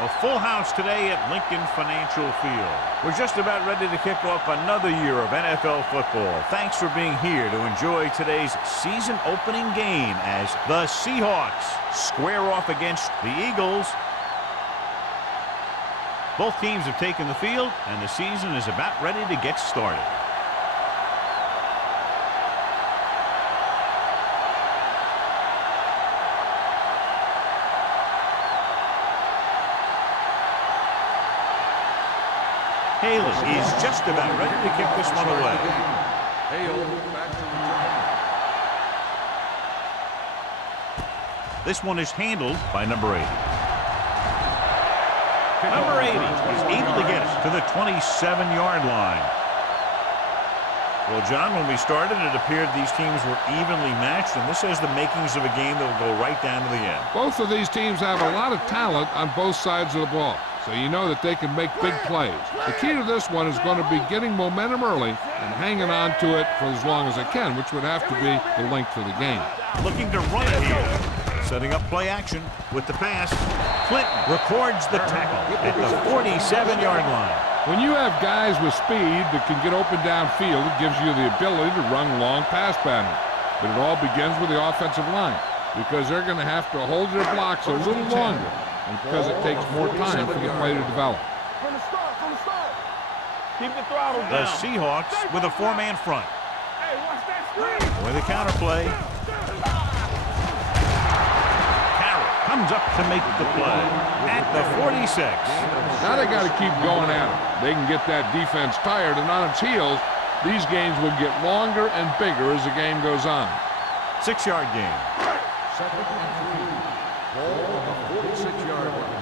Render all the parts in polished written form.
A full house today at Lincoln Financial Field. We're just about ready to kick off another year of NFL football. Thanks for being here to enjoy today's season opening game as the Seahawks square off against the Eagles. Both teams have taken the field, and the season is about ready to get started. Halen is just about ready to kick this one away. This one is handled by number 80. Number 80 is able to get it to the 27-yard line. Well, John, when we started, it appeared these teams were evenly matched, and this has the makings of a game that will go right down to the end. Both of these teams have a lot of talent on both sides of the ball, so you know that they can make big plays. The key to this one is going to be getting momentum early and hanging on to it for as long as it can, which would have to be the length of the game. Looking to run it here. Setting up play action with the pass. Clinton records the tackle at the 47-yard line. When you have guys with speed that can get open downfield, it gives you the ability to run long pass patterns. But it all begins with the offensive line, because they're going to have to hold their blocks a little longer, and because it takes more time for the play to develop. Keep the throttle down. The Seahawks with a four-man front. With a counter play. Comes up to make the play at the 46. Now they got to keep going at it. They can get that defense tired and on its heels. These games will get longer and bigger as the game goes on. 6-yard game. Second and 3. Ball on the 46-yard line.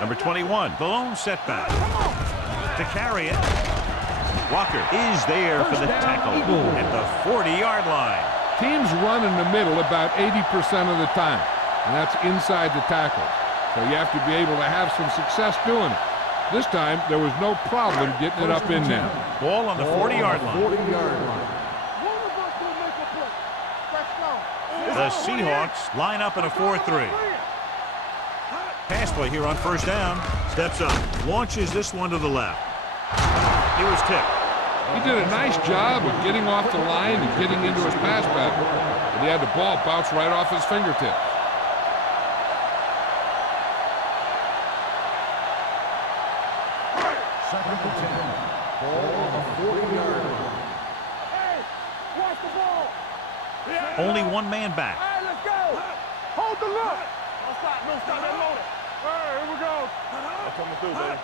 Number 21, the lone setback. To carry it. Walker is there for the tackle at the 40-yard line. Teams run in the middle about 80% of the time, and that's inside the tackle. So you have to be able to have some success doing it. This time, there was no problem getting it up in there. Ball on the 40-yard line. The Seahawks line up in a 4-3. Pass play here on first down. Steps up, launches this one to the left. He was tipped. He did a nice job of getting off the line and getting into his pass pattern, but he had the ball bounce right off his fingertips. Second and 10. Ball on the 40-yard line. Hey, watch the ball. Only one man back. Hey, let's go. Hold the look. No stop, that loader. All right, here we go. I'm coming through, baby.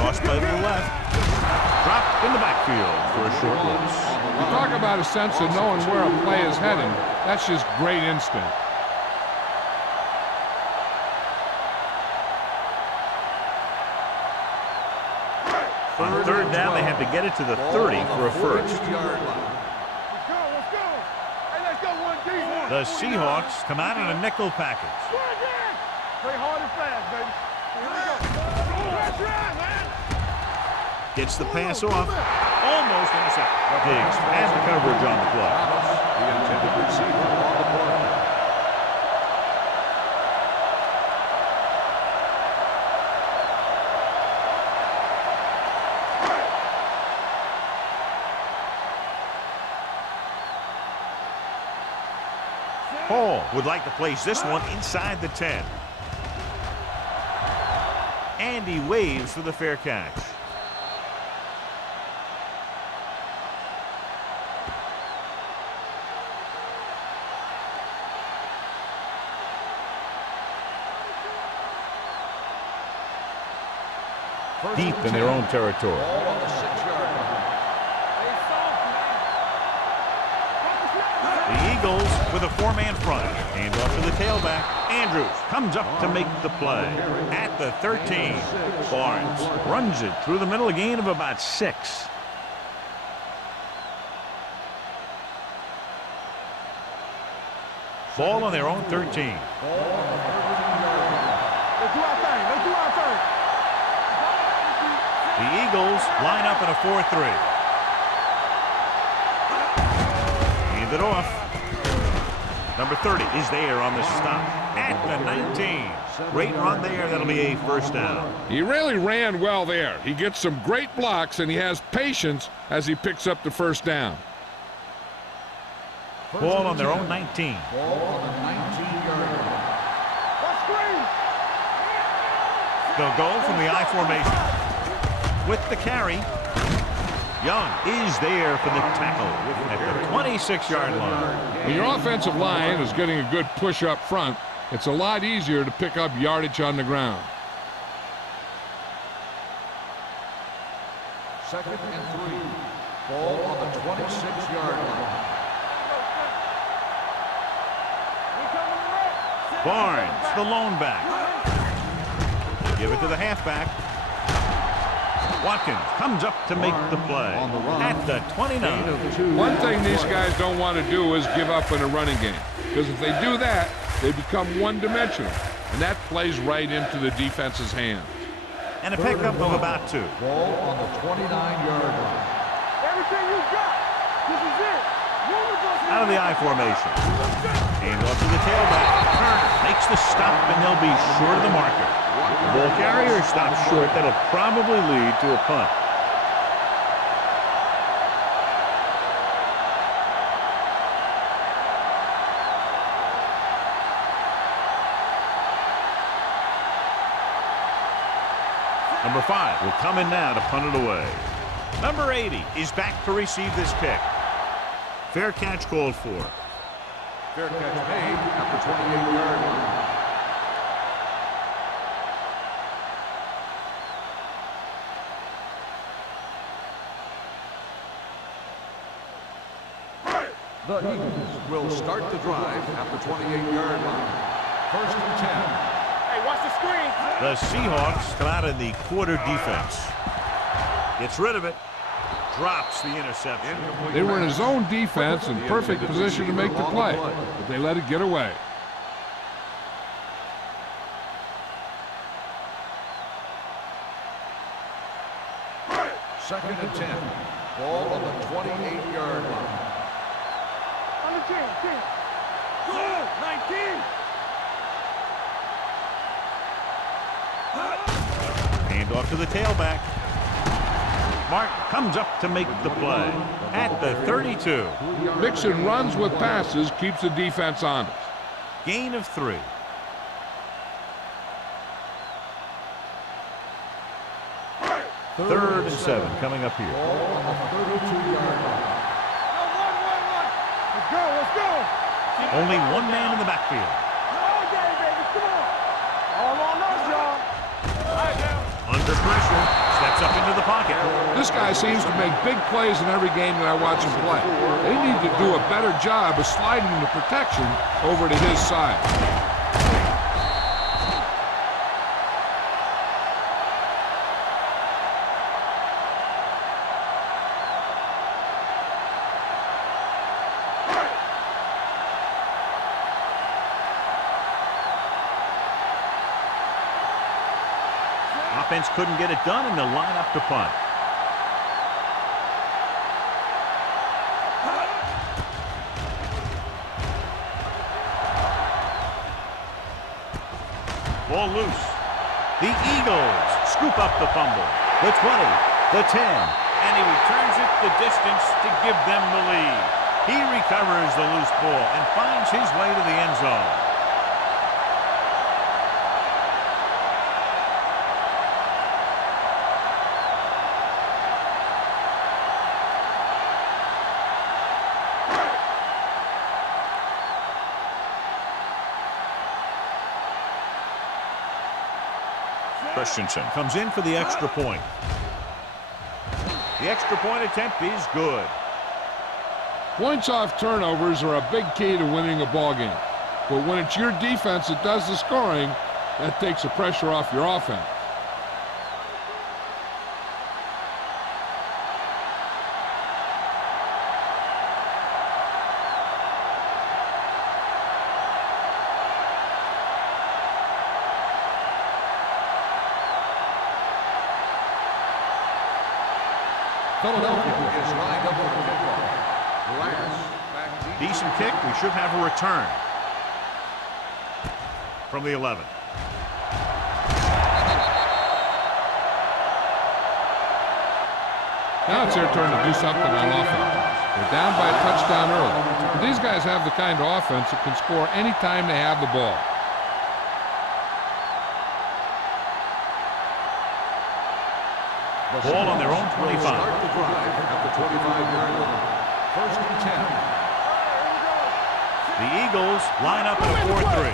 Toss play to the left. Dropped in the backfield for a short loss. You talk about a sense of knowing where a play is heading. That's just great instinct. On third down, they have to get it to the 30 for a first. Let's go. Hey, let's go, 1D. The Seahawks come out in a nickel package. Play hard and fast, baby. Here we go. Let's run, man. Gets the pass off. Almost intercepted. Diggs has the coverage on the play. The intended receiver on the play. Hall would like to place this one inside the 10. And he waves for the fair catch. Deep in their own territory. Ball on the 6-yard line. The Eagles with a four-man front. Hand off to the tailback. Andrews comes up to make the play at the 13. Barnes runs it through the middle, a gain of about 6. Ball on their own 13. Let's do our thing. Let's do our thing. The Eagles line up in a 4-3. Hand it off. Number 30 is there on the stop at the 19. Great run there. That'll be a first down. He really ran well there. He gets some great blocks, and he has patience as he picks up the first down. Ball on their own 19. Ball on the 19-yard line. They'll go from the I formation. With the carry, Young is there for the tackle at the 26-yard line. When your offensive line is getting a good push up front, it's a lot easier to pick up yardage on the ground. 2nd and 3. Ball on the 26-yard line. Barnes, the lone back. They give it to the halfback. Watkins comes up to make the play at the 29. One thing these guys don't want to do is give up in a running game, because if they do that, they become one-dimensional, and that plays right into the defense's hands. And a pickup of about 2. Ball on the 29-yard line. Everything you got. This is it. Out of the I formation. Hand off to the tailback. Turner makes the stop, and they'll be short of the marker. The ball carrier stops short. That'll probably lead to a punt. Number 5 will come in now to punt it away. Number 80 is back to receive this kick. Fair catch called for. Fair catch made at the 28-yard line. The Eagles will start the drive at the 28-yard line. 1st and 10. Hey, watch the screen. The Seahawks come out in the quarter defense. Gets rid of it. Drops the interception. They were in a zone defense in perfect position to make the play, but they let it get away. Second and 10. Ball on the 28-yard line. On the 10. Go, 19. Hand off to the tailback. Martin comes up to make the play at the 32. Mixon runs with passes, keeps the defense honest. Gain of 3. Third and 7 coming up here. Ball on the 32-yard line. Let's go. Only one man in the backfield. All day, baby. Come on. All on us, y'all. All right, now. Under pressure. Steps up into the pocket. This guy seems to make big plays in every game that I watch him play. They need to do a better job of sliding the protection over to his side. Offense couldn't get it done, and they'll line up to punt. Ball loose. The Eagles scoop up the fumble. The 20, the 10, and he returns it the distance to give them the lead. He recovers the loose ball and finds his way to the end zone. Christensen comes in for the extra point. The extra point attempt is good. Points off turnovers are a big key to winning a ball game. But when it's your defense that does the scoring, that takes the pressure off your offense. Philadelphia is lined up for the kickoff. Glass back deep. Decent kick. We should have a return. from the 11. Now it's their turn to do something on offense. They're down by a touchdown early. But these guys have the kind of offense that can score anytime they have the ball. Ball on their own 25. Start the drive at the 25-yard line. First and 10. The Eagles line up in a 4-3.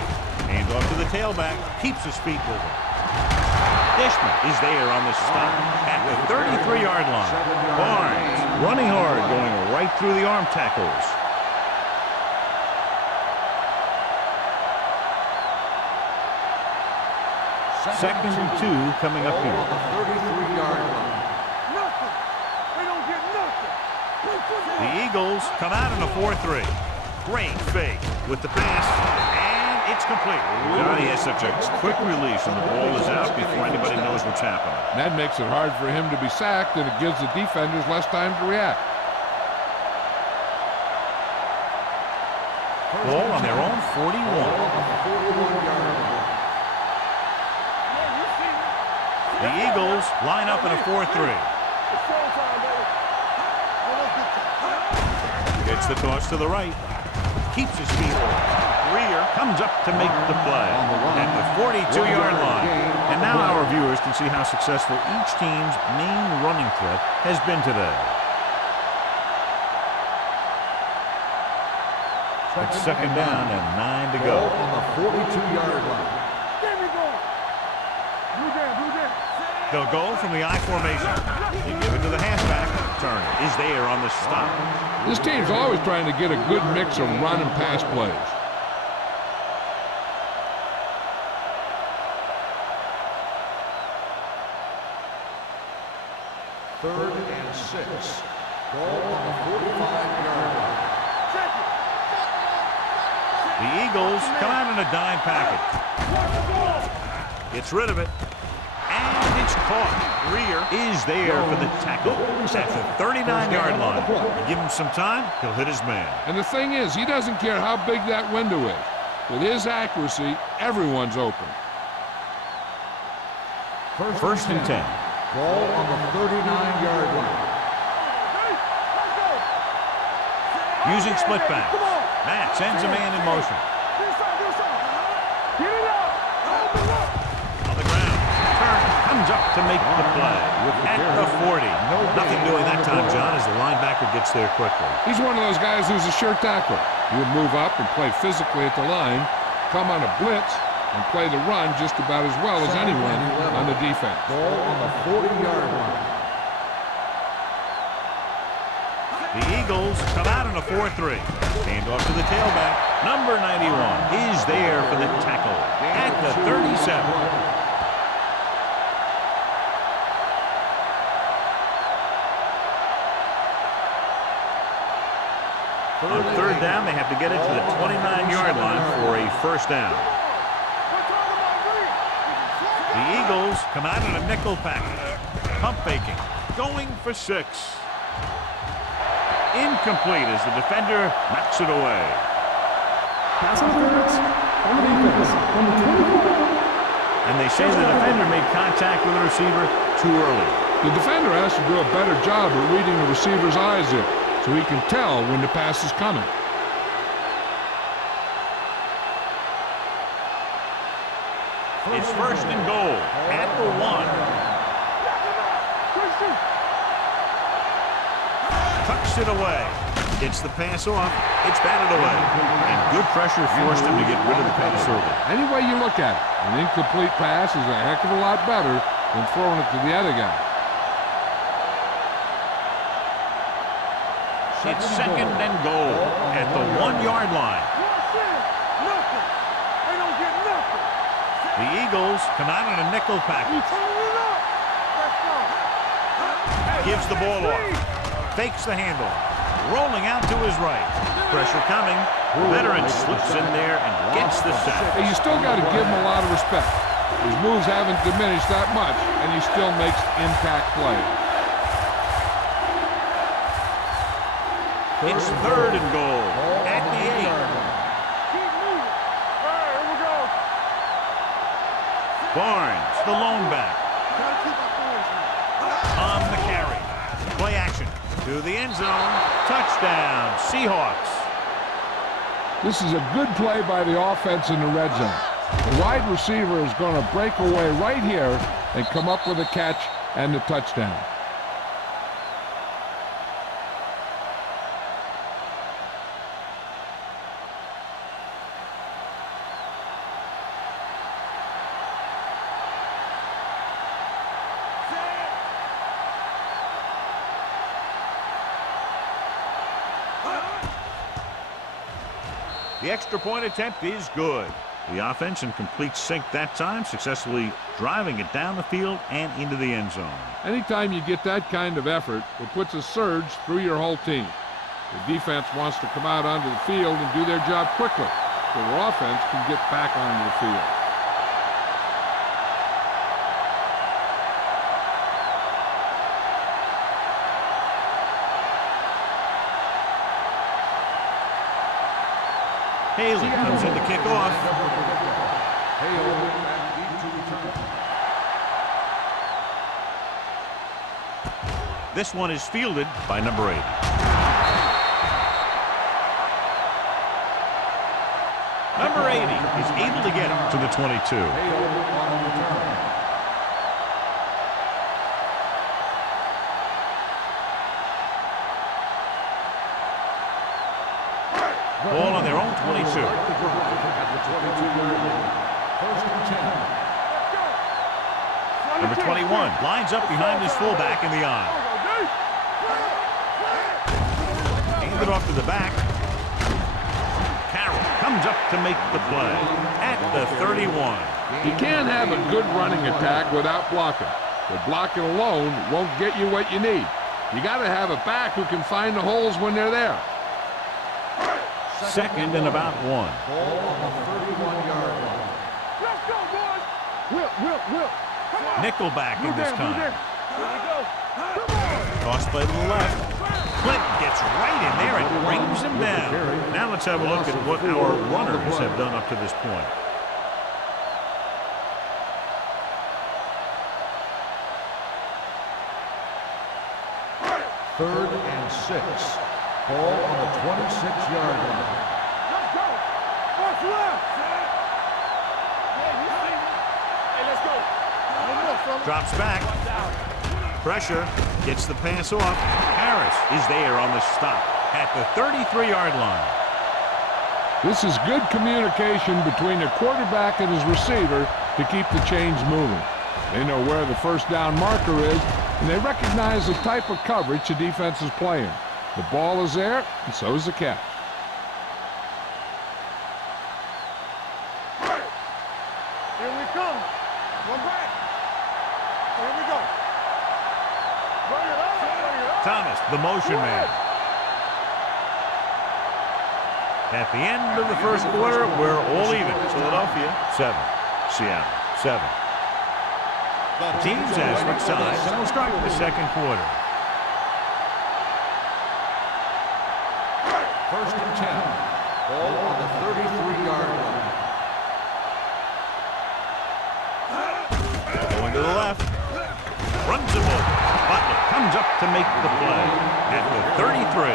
Hand off to the tailback. Keeps his feet moving. Dishman is there on the stop at the 33-yard line. Barnes running hard, going right through the arm tackles. Second and 2 coming up here. On the 33-yard line. Nothing. They don't get nothing. The Eagles come out in a 4-3. Great fake with the pass, and it's complete. Johnny has such a quick release, and the ball is out before anybody knows what's happening. That makes it hard for him to be sacked, and it gives the defenders less time to react. Ball on their own 41. The Eagles line up in a 4-3. Gets the toss to the right. Keeps his feet on. Greer comes up to make the play at the 42-yard line. And now our viewers can see how successful each team's main running threat has been today. It's second down and 9 to go. On the 42-yard line. They'll go from the I formation. They give it to the halfback. Turner is there on the stop. This team's always trying to get a good mix of run and pass plays. Third and 6. Ball on the 45-yard line. The Eagles come out in a dime package. Gets rid of it. And it's caught. Greer is there for the tackle at the 39-yard line. You give him some time, he'll hit his man. And the thing is, he doesn't care how big that window is. With his accuracy, everyone's open. First and 10. Ball on the 39-yard line. Using split pass. Matt sends a man in motion. On the ground. Turner comes up to make the play at the 40. Nothing doing that time, John, as the linebacker gets there quickly. He's one of those guys who's a sure tackler. He'll move up and play physically at the line, come on a blitz, and play the run just about as well as anyone on the defense. Ball on the 40-yard line. The Eagles come out in a 4-3. Hand off to the tailback. Number 91 is there for the tackle at the 37. On third down, they have to get it to the 29-yard line for a first down. The Eagles come out in a nickel package. Pump faking. Going for 6. Incomplete as the defender knocks it away. Pass interference on the defense. Number 24. And they say the defender made contact with the receiver too early. The defender has to do a better job of reading the receiver's eyes there, so he can tell when the pass is coming. It's first and goal at the 1. Tucks it away. Gets the pass off. It's batted away. And good pressure forced him to get rid of the pass early. Any way you look at it, an incomplete pass is a heck of a lot better than throwing it to the other guy. It's second and goal at the 1-yard line. The Eagles come out in a nickel package. Gives the ball off. Fakes the handoff. Rolling out to his right. Pressure coming. Veteran slips in there and gets the sack. Hey, you still got to give him a lot of respect. His moves haven't diminished that much, and he still makes impact plays. It's third and goal at the 8. Barnes, the lone back. On the carry. Play action. To the end zone. Touchdown, Seahawks. This is a good play by the offense in the red zone. The wide receiver is going to break away right here and come up with a catch and the touchdown. The extra point attempt is good. The offense in complete sync that time, successfully driving it down the field and into the end zone. Anytime you get that kind of effort, it puts a surge through your whole team. The defense wants to come out onto the field and do their job quickly, so the offense can get back onto the field. Haley comes in to kick off. This one is fielded by number 80. Number 80 is able to get him to the 22. Ball on their own 22. Number 21 lines up behind his fullback in the eye. Handed off to the back. Carroll comes up to make the play at the 31. You can't have a good running attack without blocking, but blocking alone won't get you what you need. You got to have a back who can find the holes when they're there. Second and about 1. Ball on the 31-yard line. Let's go, boys. Will. Nickelback in this time. Here we go. Toss play to the left. Clinton gets right in there and brings him down. Now let's have a look at what our runners have done up to this point. Third and 6. Ball on the 26-yard line. Let's go. What's left? Hey, let's go. Drops back. Pressure. Gets the pass off. Harris is there on the stop at the 33-yard line. This is good communication between the quarterback and his receiver to keep the chains moving. They know where the first down marker is, and they recognize the type of coverage the defense is playing. The ball is there, and so is the catch. Here we come. One back. Here we go. Bring it up. Thomas, the motion man. At the end of the first quarter, we're all even. Philadelphia, 7. Seattle, 7. The teams have switched sides, and we'll start the second quarter. First and 10. Ball on the 33-yard line. Going to the left. Runs him over. Butler comes up to make the play at the 33.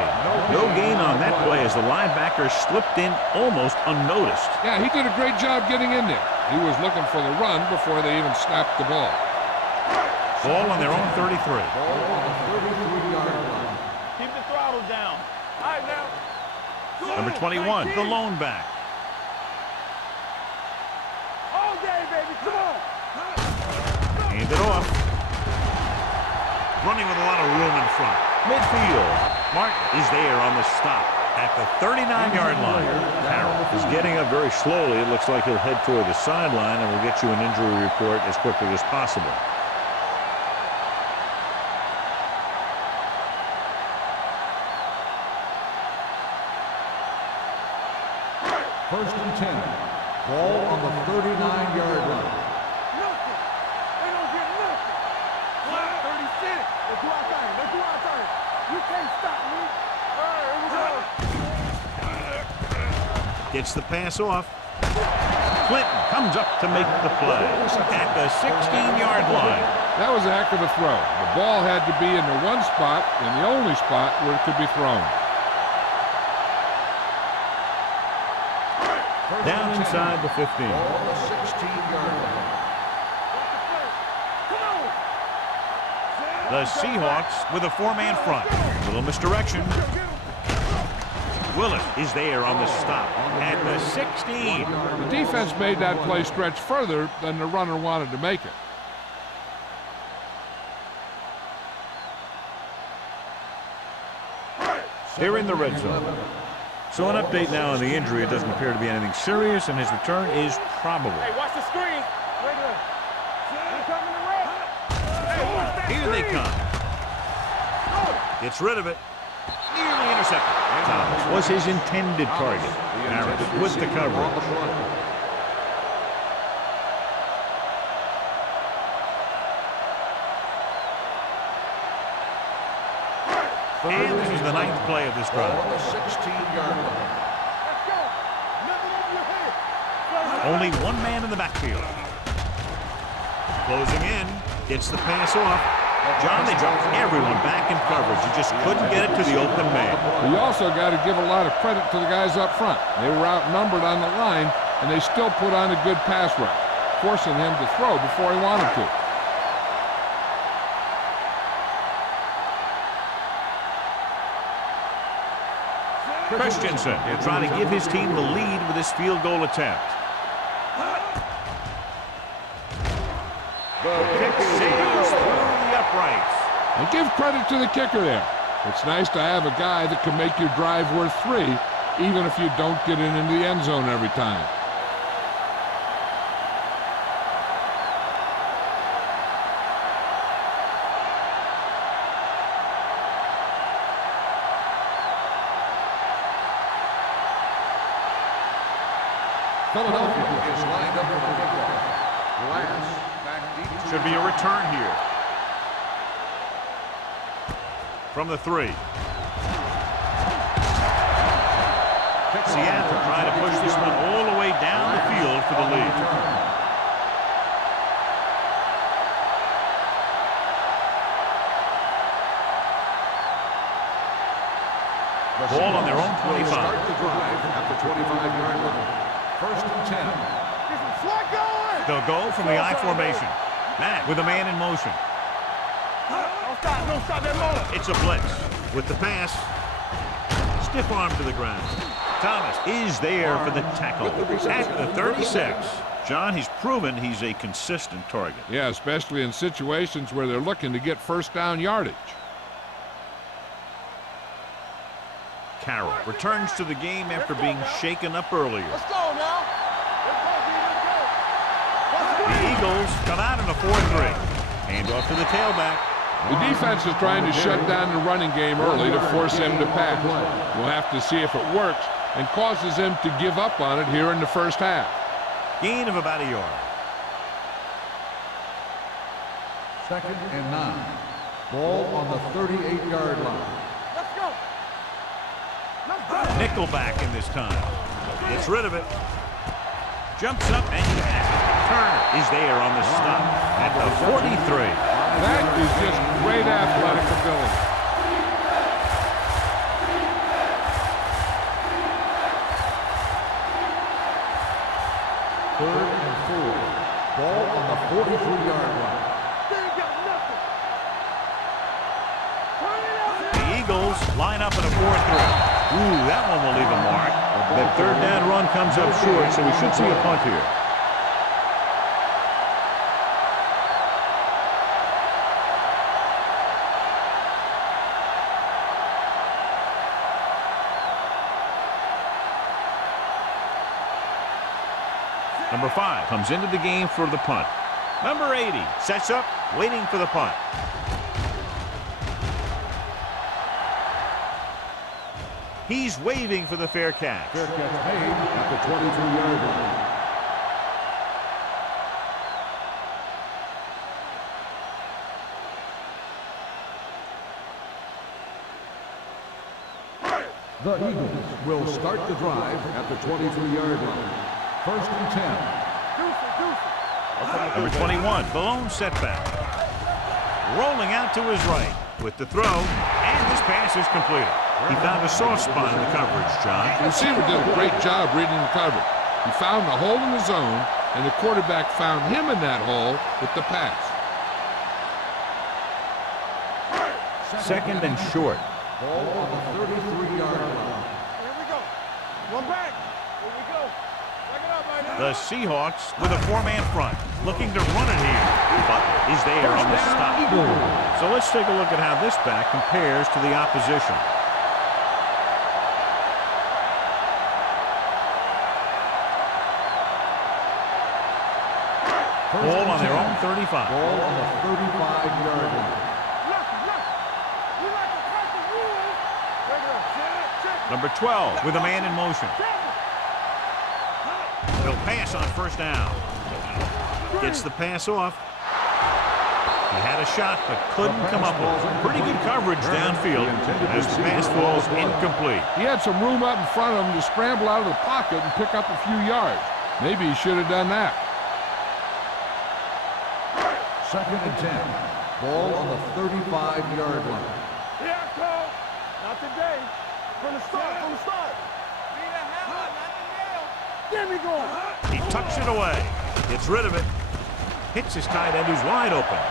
No gain on that play as the linebacker slipped in almost unnoticed. Yeah, he did a great job getting in there. He was looking for the run before they even snapped the ball. Ball on their own 33. Ball on the 33-yard line. Keep the throttle down. All right, now. Number 21, the lone back. All day, baby. Come on. Hand it off. Running with a lot of room in front. Midfield. Martin is there on the stop at the 39-yard line. Carroll is getting up very slowly. It looks like he'll head toward the sideline, and we'll get you an injury report as quickly as possible. First and 10. Ball on the 39-yard line. Nothing. They don't get nothing. 36. Let's do our thing. Let's do our thing. You can't stop me. All right, here we go. Gets the pass off. Clinton comes up to make the play at the 16-yard line. That was a heck of a throw. The ball had to be in the one spot and the only spot where it could be thrown. Down inside the 15. Ball on the 16-yard line. The Seahawks with a 4-man front. Little misdirection. Willis is there on the stop at the 16. The defense made that play stretch further than the runner wanted to make it. They're in the red zone. So an update now on the injury. It doesn't appear to be anything serious, and his return is probable. Hey, watch the screen. Here they come. Gets rid of it. Nearly intercepted. Thomas was his intended target. Harris with the coverage. And this is the 9th play of this drive. On the 16-yard line. Only one man in the backfield. Closing in. Gets the pass off. John, they dropped everyone back in coverage. You just couldn't get it to the open man. You also got to give a lot of credit to the guys up front. They were outnumbered on the line, and they still put on a good pass rush, forcing him to throw before he wanted to. Christensen is trying to give his team the lead with this field goal attempt. The kick sails through the uprights. And give credit to the kicker there. It's nice to have a guy that can make your drive worth 3, even if you don't get it into the end zone every time. Philadelphia is lined up for the kickoff. Glass back deep. Should be a return here. From the 3. Seattle trying to push this one all the way down the field for the lead. Ball on their own 25. Start the drive at the 25-yard line. 1st and 10. They'll go from the I formation. Matt with a man in motion. Don't stop that moment. It's a blitz with the pass. Stiff arm to the ground. Thomas is there for the tackle at the 36. John, he's proven he's a consistent target. Yeah, especially in situations where they're looking to get first down yardage. Carroll returns to the game after being shaken up earlier. Let's go now. The Eagles come out in a 4-3. Hand off to the tailback. The defense is trying to shut down the running game early to force him to pass. We'll have to see if it works and causes him to give up on it here in the first half. Gain of about a yard. 2nd and 9. Ball on the 38-yard line. Let's go. Nickelback in this time. Gets rid of it. Jumps up and you have it. Turner is there on the stop at the 43. That is just great athletic ability. Third and 4. Ball on the 43-yard line. The Eagles line up in a 4-3. Ooh, that one will leave a mark. That 3rd down run comes up short, so we should see a punt here. Number 5 comes into the game for the punt. Number 80 sets up, waiting for the punt. He's waving for the fair catch. Fair catch made at the 23-yard line. The Eagles will start the drive at the 23-yard line. 1st and 10. Number 21, the lone setback. Rolling out to his right with the throw, and this pass is completed. He found a soft spot in the coverage, John. The receiver did a great job reading the coverage. He found the hole in the zone, and the quarterback found him in that hole with the pass. Second and short. Ball on the 33-yard line. Here we go. One back. Here we go. Back it up right now. The Seahawks with a four-man front, looking to run it here, but is there on the stop. So let's take a look at how this back compares to the opposition. Ball on their own 35. Ball on the 35-yard line. Number 12 with a man in motion. He'll pass on first down. Gets the pass off. He had a shot but couldn't come up with it. Pretty good coverage downfield as the pass falls incomplete. He had some room up in front of him to scramble out of the pocket and pick up a few yards. Maybe he should have done that. Second and 10. Ball on the 35-yard line. Here I come. Not today. From the start. From the start. Be the hammer, not the nail. There we go. He tucks it away. Gets rid of it. Hits his tight end who's wide open.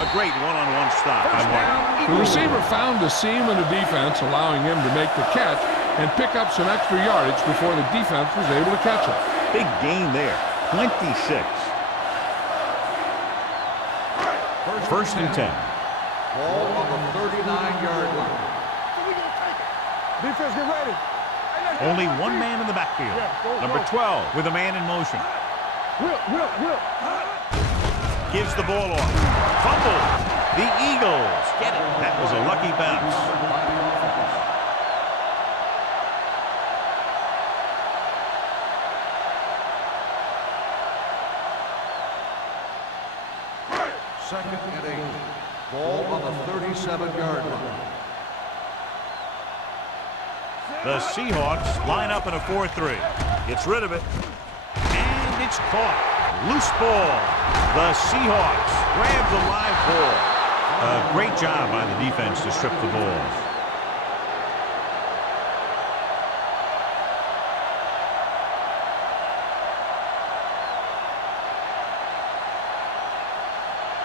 A great one-on-one stop by Martin. The receiver found the seam in the defense, allowing him to make the catch and pick up some extra yardage before the defense was able to catch him. Big gain there. 26. First and 10. Ball on the 39-yard line. Defense, get ready. Only one man in the backfield. Number 12 with a man in motion. Will. Gives the ball off. Fumble. The Eagles get it. That was a lucky bounce. Second and 8. Ball on the 37-yard line. The Seahawks line up in a 4-3. Gets rid of it. And it's caught. Loose ball. The Seahawks grab the live ball. A great job by the defense to strip the ball.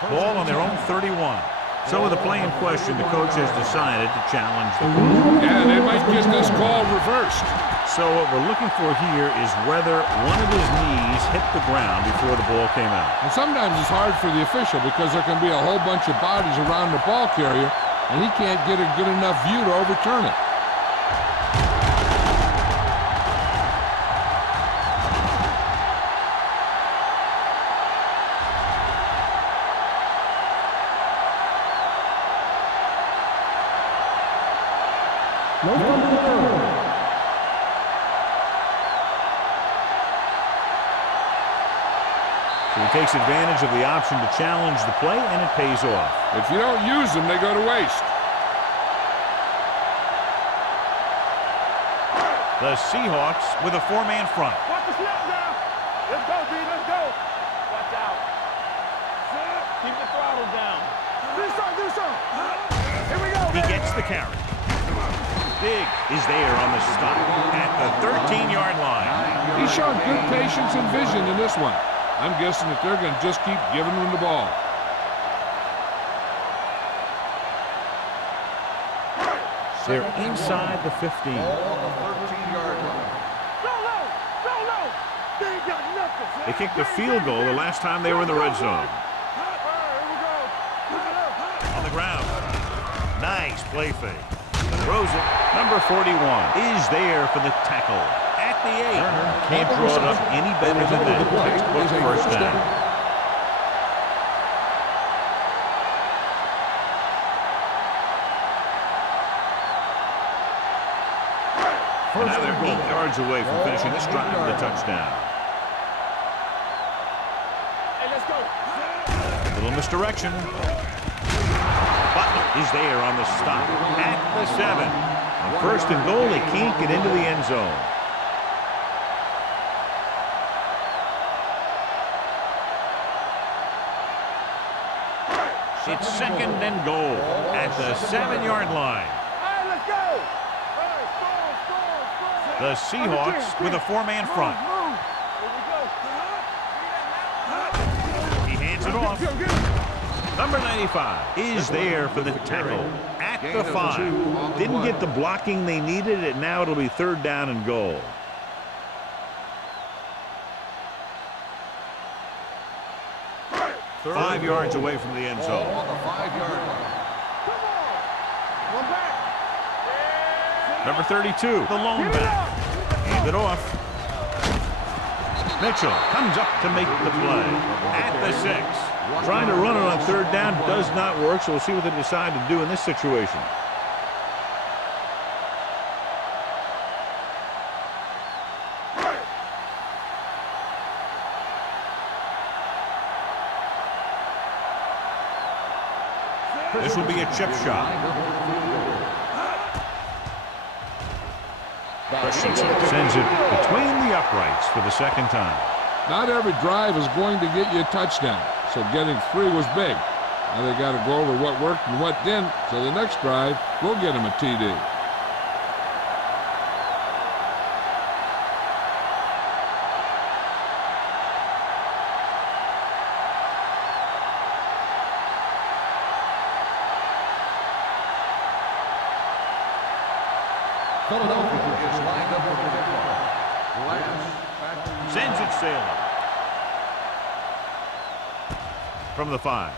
Ball on their own 31. So with the play in question, the coach has decided to challenge the call. Yeah, they might get this call reversed. So what we're looking for here is whether one of his knees hit the ground before the ball came out. And sometimes it's hard for the official because there can be a whole bunch of bodies around the ball carrier, and he can't get a good enough view to overturn it. So he takes advantage of the option to challenge the play, and it pays off. If you don't use them, they go to waste. The Seahawks with a four-man front. Watch the snap now. Let's go, D. Let's go. Watch out. Keep the throttle down. Do something. Here we go. He gets the carry. Big is there on the stop at the 13-yard line. He showed good patience and vision in this one. I'm guessing that they're going to just keep giving him the ball. They're inside the 15. Ball on the 13-yard line. Go low. They ain't got nothing. They kicked the field goal the last time they were in the red zone. Here we go. On the ground. Nice play fake. Throws it. Number 41 is there for the tackle. At the 8. Can't draw it up any better than that. Textbook first down. And now they're 8 yards away from finishing this drive with a touchdown. Hey, let's go. Little misdirection. Butler is there on the stop at the 7. On first and goal, they can't get into the end zone. It's second and goal at the 7-yard line. All right, let's go. The Seahawks with a 4-man front. He hands it off. Number 95 is there for the tackle at the 5. Didn't get the blocking they needed, and now it'll be 3rd down and goal. Third 5 yards away from the end ball zone. on the 5-yard line. Number 32, the lone back. Hand it off. Mitchell comes up to make the play at the 6. Trying to run it on 3rd down does not work, so we'll see what they decide to do in this situation. This will be a chip shot. Sends it between the uprights for the 2nd time. Not every drive is going to get you a touchdown, so getting 3 was big. Now they got to go over what worked and what didn't, so the next drive will get him a TD. Philadelphia is lined up with the kickoff. Sends it sailing. From the 5.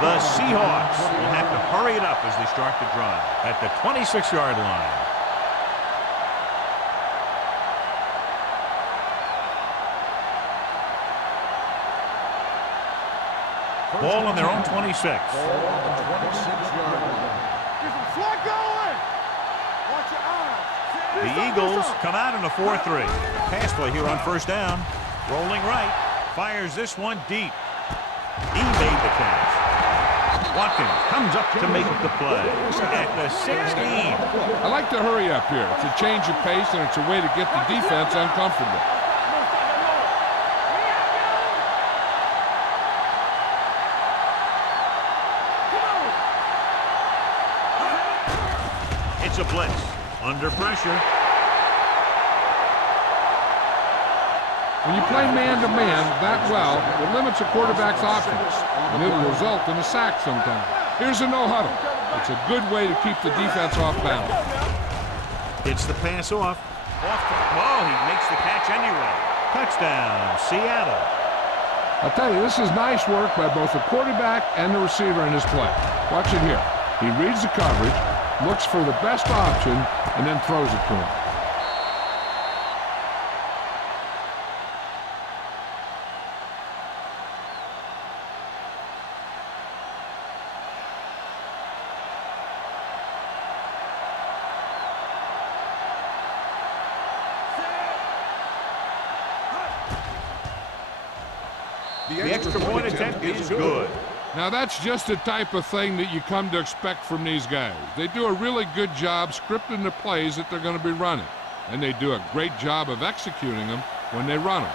The Seahawks will have to hurry it up as they start the drive at the 26-yard line. Ball on their own 26. Ball on the 26-yard line. There's a slot going. Watch your eyes. The Eagles come out in a 4-3. Pass play here on 1st down. Rolling right. Fires this one deep. He made the catch. Watkins comes up to make the play at the 16. I like to hurry up here. It's a change of pace, and it's a way to get the defense uncomfortable. It's a blitz. Under pressure. When you play man-to-man that well, it limits a quarterback's options, and it'll result in a sack sometimes. Here's a no-huddle. It's a good way to keep the defense off balance. Hits the pass off. Oh, he makes the catch anyway. Touchdown, Seattle. I'll tell you, this is nice work by both the quarterback and the receiver in his play. Watch it here. He reads the coverage, looks for the best option, and then throws it to him. The extra point attempt is good. Now that's just the type of thing that you come to expect from these guys. They do a really good job scripting the plays that they're going to be running, and they do a great job of executing them when they run them.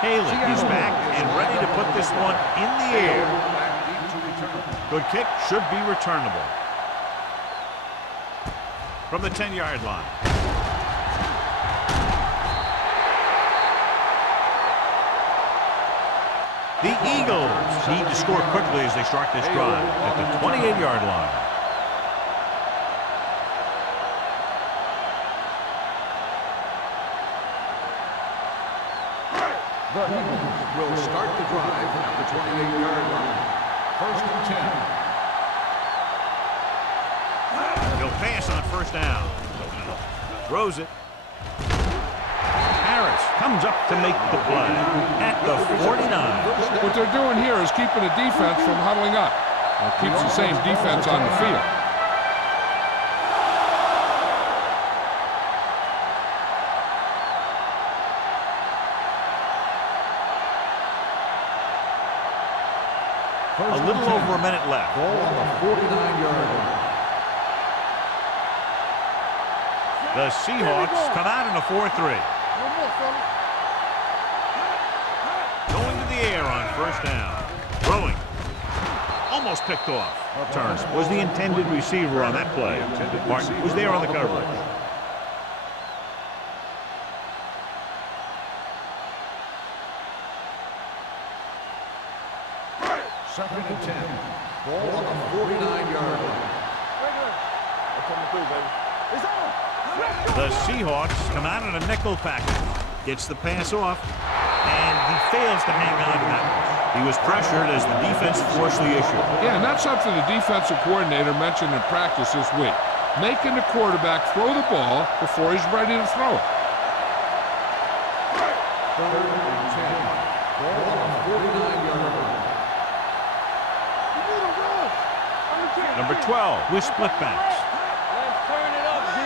Haley is back and ready to put this one in the air. Good kick, should be returnable. From the 10-yard line. The Eagles need to score quickly as they start this drive at the 28-yard line. The Eagles will start the drive at the 28-yard line. 1st and 10. He'll pass on 1st down. Throws it. Harris comes up to make the play at the 49. What they're doing here is keeping the defense from huddling up. It keeps the same defense on the field. A little over a minute left. Ball on the 49-yard line. The Seahawks come out in a 4-3. Going to the air on first down. Throwing. Almost picked off. Turns was the intended receiver on that play. Martin was there on the coverage. Second and 10. Ball on the 49-yard line. The Seahawks come out in a nickel package. Gets the pass off, and he fails to hang on to that one. He was pressured as the defense forced the issue. Yeah, and that's something the defensive coordinator mentioned in practice this week. Making the quarterback throw the ball before he's ready to throw it. Third and 10. Ball on the 49-yard line. Number 12 with split backs. Let's turn it up, D.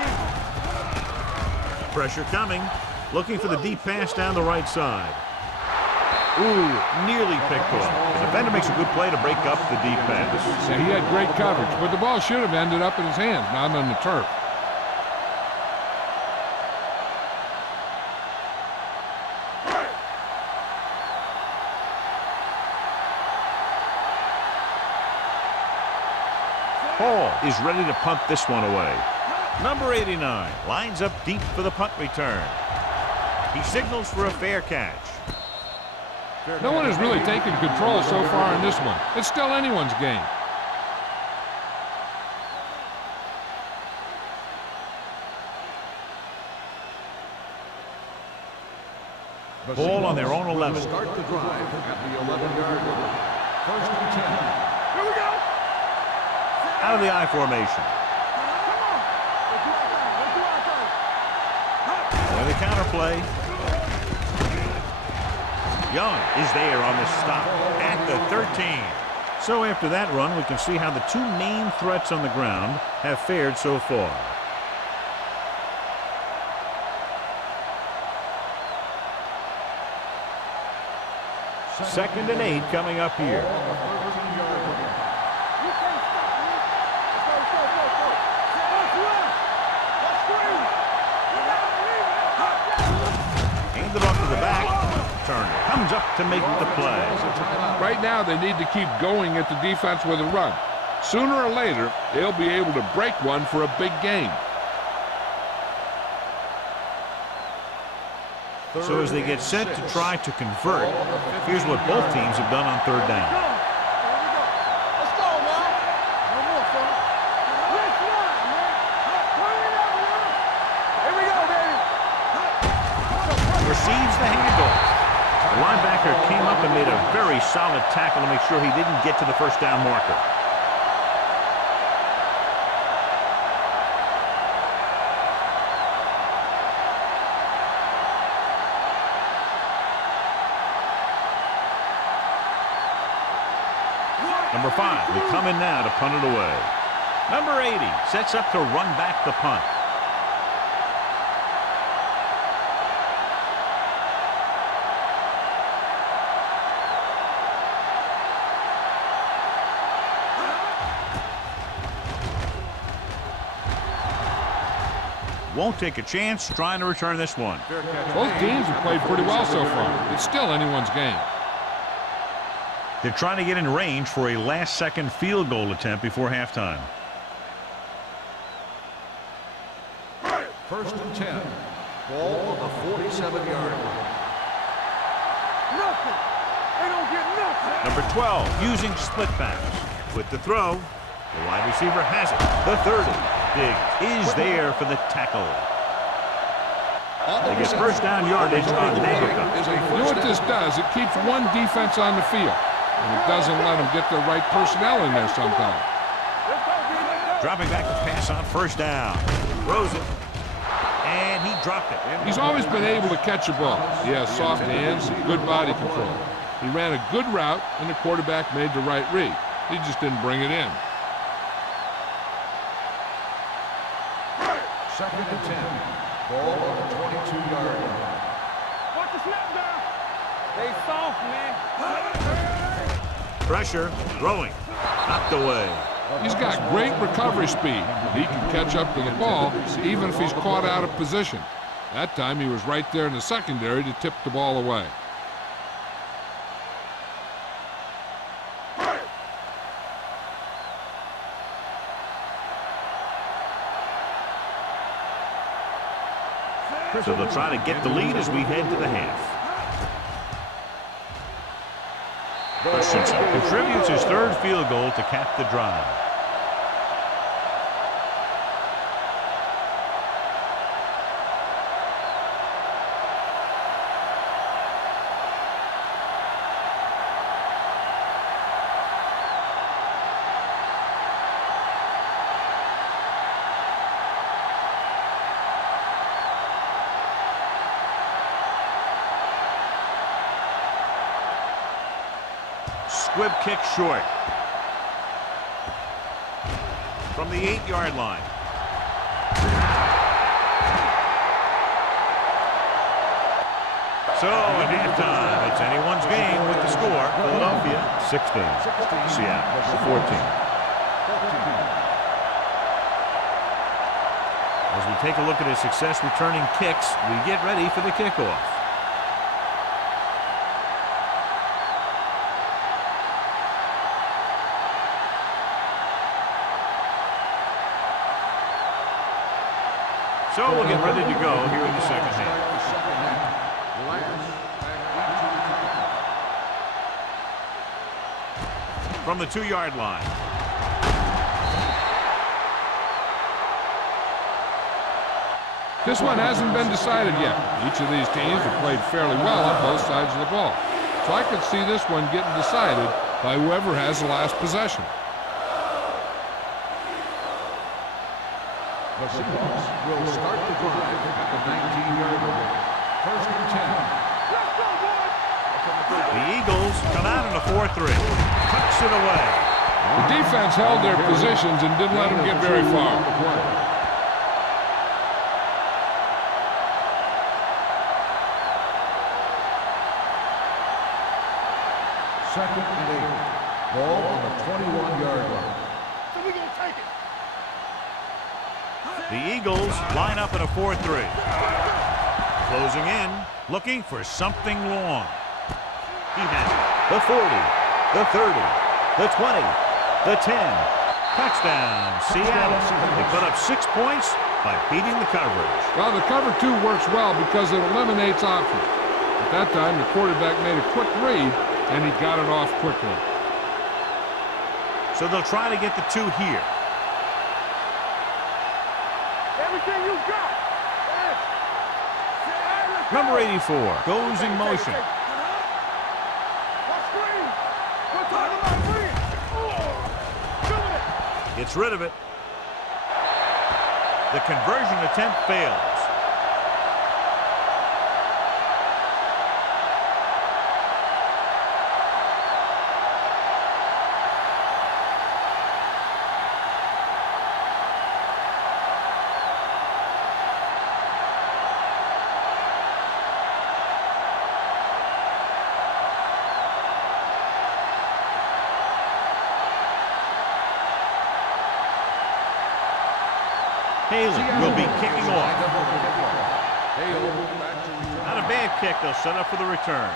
Pressure coming. Looking for the deep pass down the right side. Ooh, nearly picked off. The defender makes a good play to break up the deep pass. Yeah, he had great coverage, but the ball should have ended up in his hands, not on the turf. Hall is ready to punt this one away. Number 89 lines up deep for the punt return. He signals for a fair catch. No one has really taken control so far in this one. It's still anyone's game. Ball on their own 11. Start the drive at the 11-yard line. First and 10. Here we go. Out of the I formation. And the counterplay. Young is there on the stop at the 13. So after that run, we can see how the two main threats on the ground have fared so far. Second and 8 coming up here. Handed off to the back. Turner comes up to make the play. Right now, they need to keep going at the defense with a run. Sooner or later, they'll be able to break one for a big game. So as they get set to try to convert, here's what both teams have done on third down. Let's go, man. No more, fella. Let's run, man. Turn it up, man. Here we go, baby. Receives the handoff. The linebacker came up and made a very solid tackle to make sure he didn't get to the first down marker. Number 5 will come in now to punt it away. Number 80 sets up to run back the punt. Won't take a chance trying to return this one. Both teams have played pretty well so far. It's still anyone's game. They're trying to get in range for a last-second field goal attempt before halftime. First and 10. Ball on the 47-yard line. Nothing. They don't get nothing. Number 12 using split backs. With the throw, the wide receiver has it. The 30. Diggs is there for the tackle. They get first down yardage on Nagel. You know what this does? It keeps one defense on the field. And it doesn't let them get the right personnel in there sometimes. Dropping back to pass on first down. Throws it. And he dropped it. He's always been able to catch a ball. He has soft hands and good body control. He ran a good route, and the quarterback made the right read. He just didn't bring it in. Second and 10. Ball on the 22-yard line. Watch the snap down. They soft, man. Pressure, throwing, knocked away. He's got great recovery speed. He can catch up to the ball even if he's caught out of position. That time he was right there in the secondary to tip the ball away. So they'll try to get the lead as we head to the half. Christensen contributes his third field goal to cap the drive. Squib kick short. From the 8-yard line. So at halftime, it's anyone's game with the score. Philadelphia 16, Seattle 14. As we take a look at his success returning kicks, we get ready for the kickoff. So we'll get ready to go here in the second half. From the 2-yard line. This one hasn't been decided yet. Each of these teams have played fairly well on both sides of the ball. So I could see this one getting decided by whoever has the last possession. The Seahawks will start the drive at the 19-yard line. First and 10. The Eagles come out in a 4-3. Tucks it away. The defense held their positions and didn't let them get very far. Second and 8. Ball on the 21-yard line. So we're going to take it. The Eagles line up in a 4-3. Closing in, looking for something long. He has it. The 40, the 30, the 20, the 10. Touchdown, Seattle. They put up 6 points by beating the coverage. Well, the cover 2 works well because it eliminates options. At that time, the quarterback made a quick read, and he got it off quickly. So they'll try to get the 2 here. Everything you got. Number 84 goes in motion. Gets rid of it. The conversion attempt fails. Haley will be kicking off. Not a bad kick. They'll set up for the return.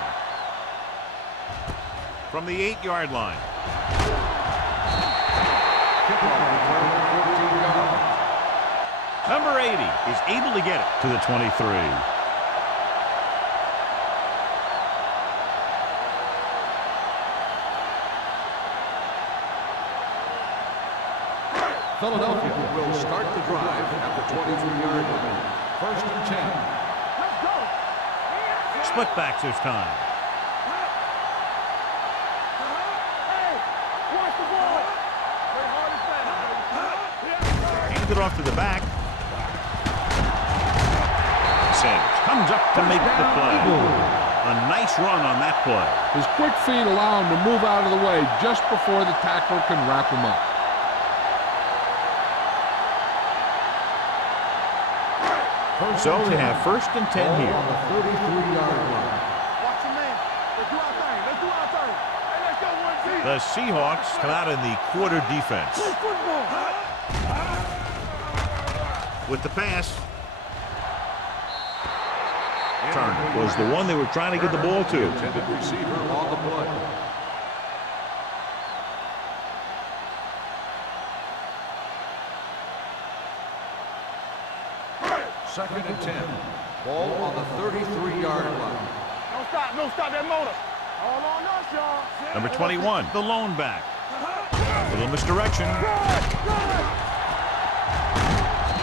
From the 8-yard line. Number 80 is able to get it to the 23. Philadelphia will start the drive at the 23-yard line. First and 10. Let's go. Split backs this time. Hey, watch the ball. Play hard and fast. Hands it off to the back. Sanders comes up to make the play. A nice run on that play. His quick feet allow him to move out of the way just before the tackler can wrap him up. So they have first and 10 here. On the 33-yard line. Watch your man. Let's do our thing. Let's do our thing. Hey, let's go, 1-2. The Seahawks come out in the quarter defense. With the pass. Turner was the one they were trying to get the ball to. Intended receiver on the play. Second and 10. Ball on the 33-yard line. Don't stop that motor. All on us, y'all. Number 21, the lone back. A little misdirection.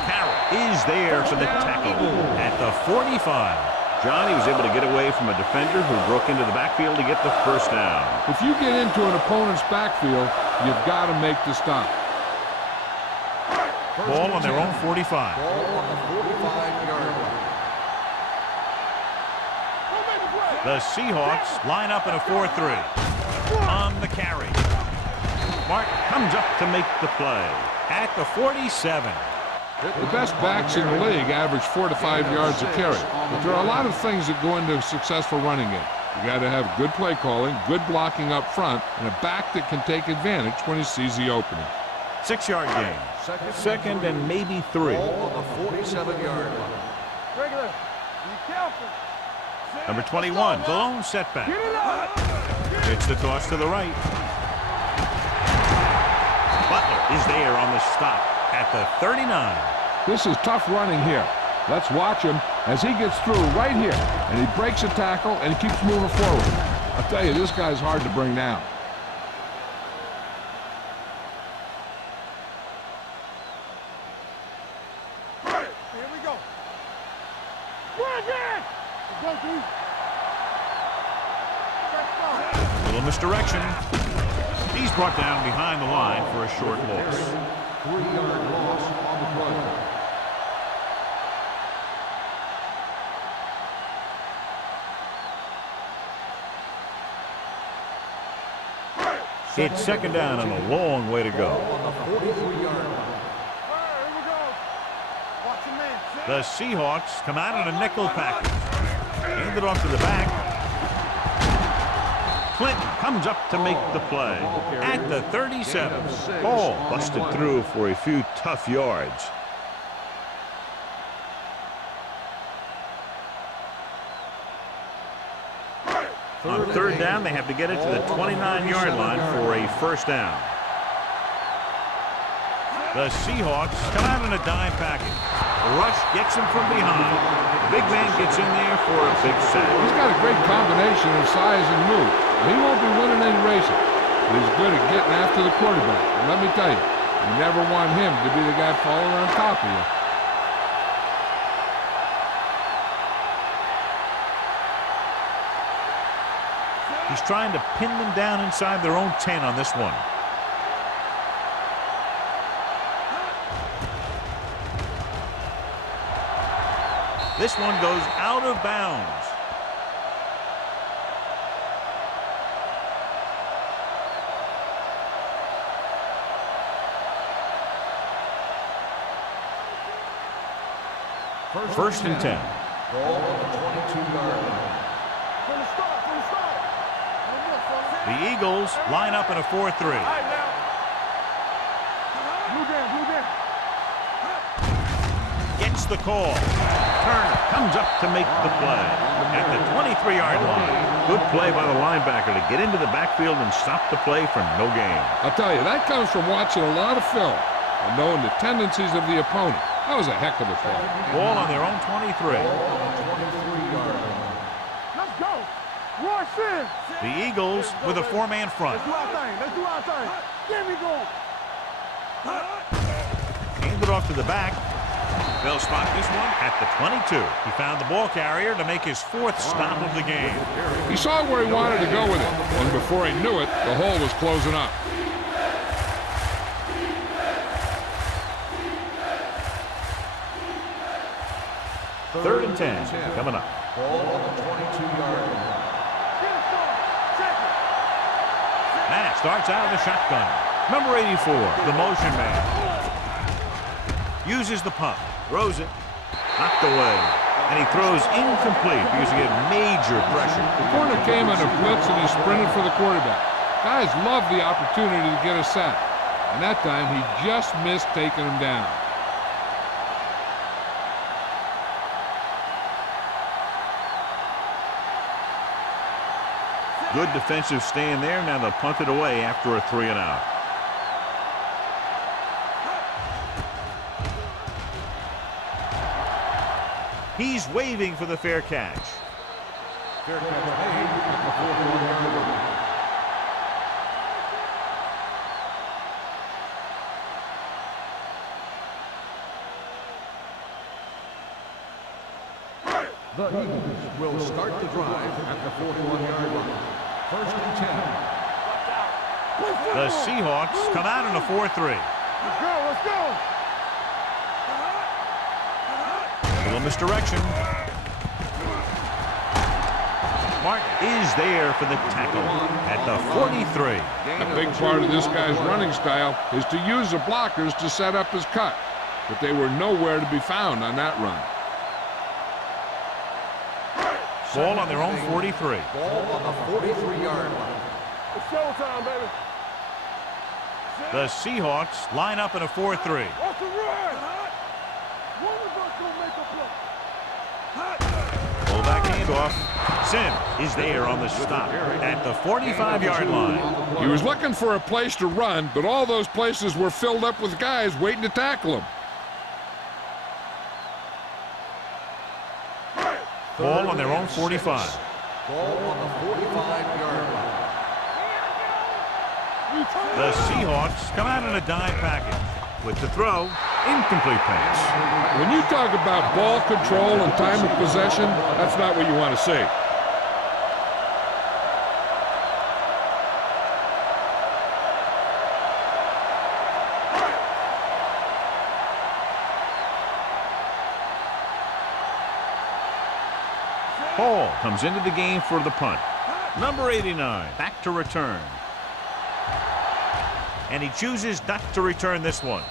Carroll is there for the tackle at the 45. Johnny was able to get away from a defender who broke into the backfield to get the first down. If you get into an opponent's backfield, you've got to make the stop. Ball on their own 45. Ball on the 45-yard line. The Seahawks line up in a 4-3. On the carry. Martin comes up to make the play at the 47. The best backs in the league average 4 to 5 yards a carry. But there are a lot of things that go into a successful running game. You got to have good play calling, good blocking up front, and a back that can take advantage when he sees the opening. 6-yard gain. Second and maybe 3. Ball on the 47-yard line. Regular, be careful. Number 21, the lone setback. It's the toss to the right. Butler is there on the stop at the 39. This is tough running here. Let's watch him as he gets through right here. And he breaks a tackle and he keeps moving forward. I'll tell you, this guy's hard to bring down. Here we go. Run again. Go, dude. A little misdirection. He's brought down behind the line for a short loss. 3-yard loss on the play. It's second down and a long way to go. On the 43-yard line. Here we go. Watch your man. The Seahawks come out in a nickel package. Hand it off to the back. Clinton comes up to make the play at the 37. Ball busted through for a few tough yards. On third down, they have to get it to the 29-yard line for a first down. The Seahawks come out in a dime package. Rush gets him from behind. The big man gets in there for a big sack. He's got a great combination of size and move. He won't be winning any races, but he's good at getting after the quarterback. And let me tell you, you never want him to be the guy falling on top of you. He's trying to pin them down inside their own 10 on this one. This one goes out of bounds. First and 10. Ball on the 22-yard line. From the start. The Eagles line up in a 4-3. All right, now. Blue down. Gets the call. Turner comes up to make the play at the 23-yard line. Good play by the linebacker to get into the backfield and stop the play for no gain. I'll tell you, that comes from watching a lot of film and knowing the tendencies of the opponent. That was a heck of a play. Ball on their own 23. Ball on the 23-yard line. Let's go. Rush in. The Eagles with a 4-man front. Let's do our thing. There we go. Hand it off to the back. They'll spot this one at the 22. He found the ball carrier to make his 4th stop of the game. He saw where he wanted to go with it, and before he knew it, the hole was closing up. Third and 10 coming up. Ball on the 22-yard line. Matt starts out of the shotgun. Number 84, the motion man. Uses the pump. Throws it. Knocked away. And he throws incomplete because he had major pressure. The corner came on a blitz and he sprinted for the quarterback. Guys love the opportunity to get a sack, and that time he just missed taking him down. Good defensive stand there. Now they'll punt it away after a 3-and-out. He's waving for the fair catch. Fair catch made at the 41-yard line. The Eagles will start the drive at the 41-yard line. 1st and 10. The Seahawks come out in a 4-3. Let's go, let's go. A little misdirection. Martin is there for the tackle at the 43. A big part of this guy's running style is to use the blockers to set up his cut, but they were nowhere to be found on that run. Ball on their own 43. Ball on the 43-yard line. It's showtime, baby. The Seahawks line up in a 4-3. Watch the run. One of us gonna make a play. Pull back handoff. Sim is there on the stop at the 45-yard line. He was looking for a place to run, but all those places were filled up with guys waiting to tackle him. Ball on their own 45. Ball on the 45-yard line. The Seahawks come out in a dime package. With the throw, incomplete pass. When you talk about ball control and time of possession, that's not what you want to see. Hall comes into the game for the punt. Number 89, back to return. And he chooses not to return this one.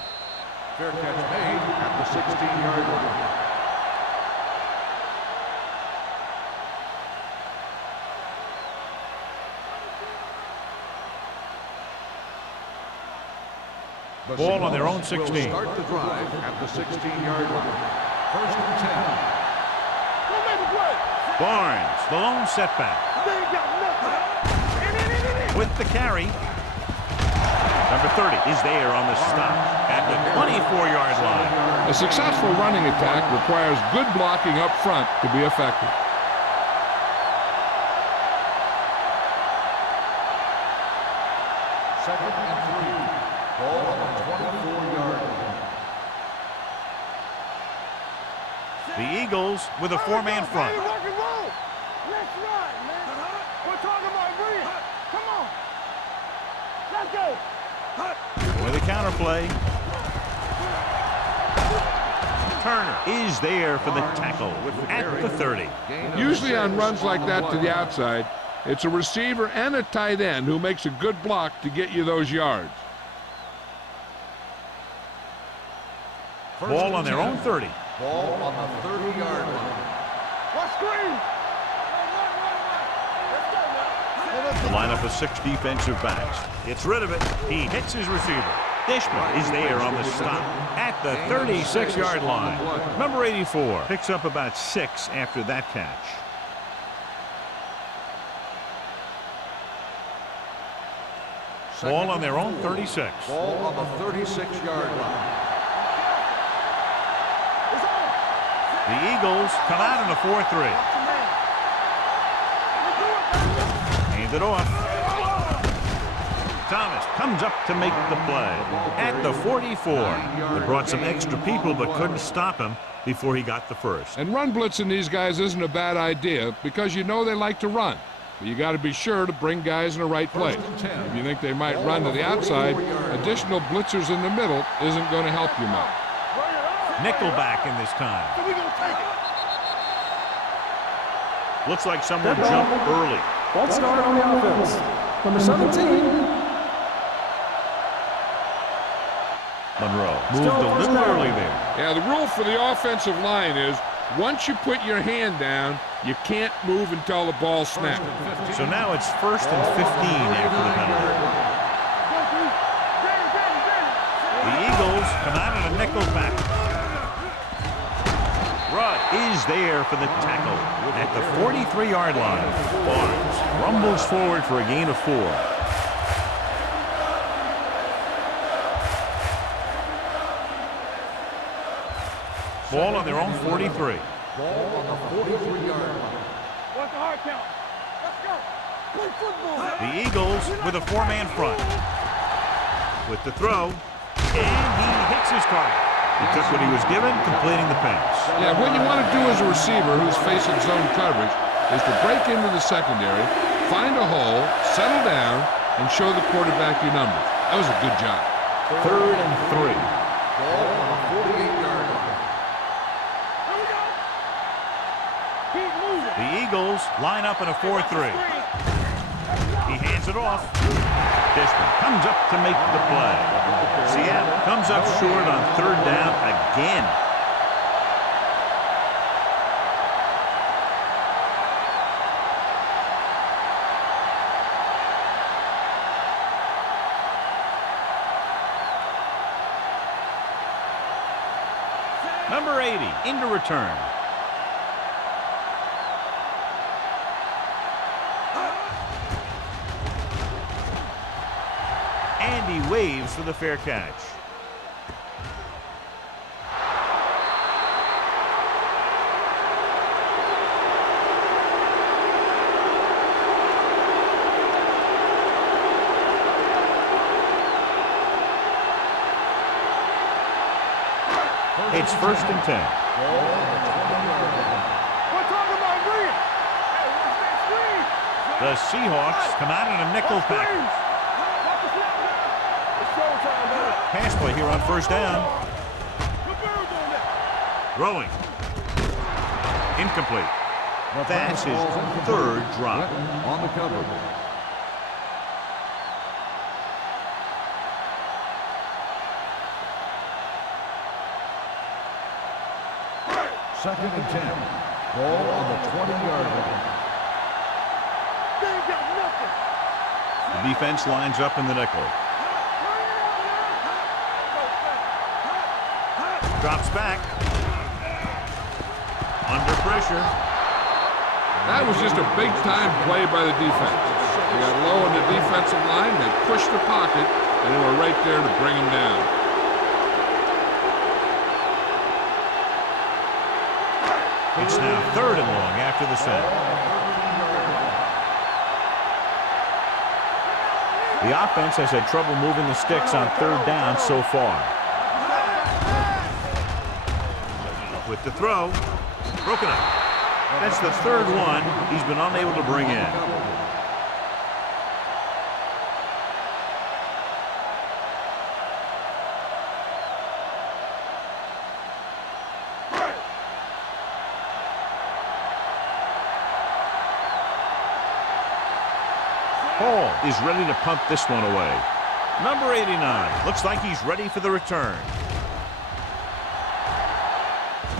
Fair catch made at the 16-yard line. Ball on their own 16. Will start the drive at the 16-yard line. 1st and 10. Don't make a play. Barnes, the lone setback. They ain't got nothing. With the carry. Number 30 is there on the stop at the 24-yard line. A successful running attack requires good blocking up front to be effective. Second and 3. Ball on the 24-yard line. The Eagles with a four-man front. Hey, rock and roll. Let's run, man. We're talking about real. Come on. Let's go. With a counterplay. Turner is there for the tackle at the 30. Usually on runs like that to the outside, it's a receiver and a tight end who makes a good block to get you those yards. Ball on their own 30. Ball on the 30-yard line. Watch screen. The lineup of 6 defensive backs. Gets rid of it. He hits his receiver. Dishman is there on the stop at the 36-yard line. Number 84 picks up about 6 after that catch. Ball on their own 36. Ball on the 36-yard line. The Eagles come out in a 4-3. Hand it off. Thomas comes up to make the play at the 44. They brought some extra people but couldn't stop him before he got the first. And run blitzing these guys isn't a bad idea because you know they like to run. But you got to be sure to bring guys in the right place. If you think they might run to the outside, additional blitzers in the middle isn't going to help you much. Nickelback in this time. So we gonna take it. Looks like someone jumped early. False start on the offense. Number 17. Monroe moved a little early there. Yeah, the rule for the offensive line is Once you put your hand down, you can't move until the ball snaps. So now it's 1st and 15 after the penalty. The Eagles come out in a nickel package. Rudd is there for the tackle at the 43-yard line. Barnes rumbles forward for a gain of 4. Ball on their own 43. Ball on the 43-yard line. What's the hard count? Let's go. Play football. The Eagles with a 4-man front. With the throw, and he hits his target. He took what he was given, completing the pass. Yeah, what you want to do as a receiver who's facing zone coverage is to break into the secondary, find a hole, settle down, and show the quarterback your numbers. That was a good job. 3rd and 3. Ball on the 48-yard line. Here we go. Keep moving. The Eagles line up in a 4-3. He hands it off. Dishman comes up to make the play. Seattle comes up short on 3rd down again. Number 80 into return. And he waves for the fair catch. It's 1st and 10. We're talking about green. Hey, watch that screen. The Seahawks come out in a nickel package. Watch the snap now. It's showtime, baby. Pass play here on 1st down. Good birds on that. Throwing. Incomplete. That's his 3rd drop. On the cover. Second and 10. Ball on the 20-yard line. They ain't got nothing. The defense lines up in the nickel. Drops back. Under pressure. That was just a big-time play by the defense. They got low on the defensive line, they pushed the pocket, and they were right there to bring him down. It's now 3rd and long after the snap. The offense has had trouble moving the sticks on 3rd down so far. With the throw, broken up. That's the 3rd one he's been unable to bring in. Hall is ready to punt this one away. Number 89 looks like he's ready for the return.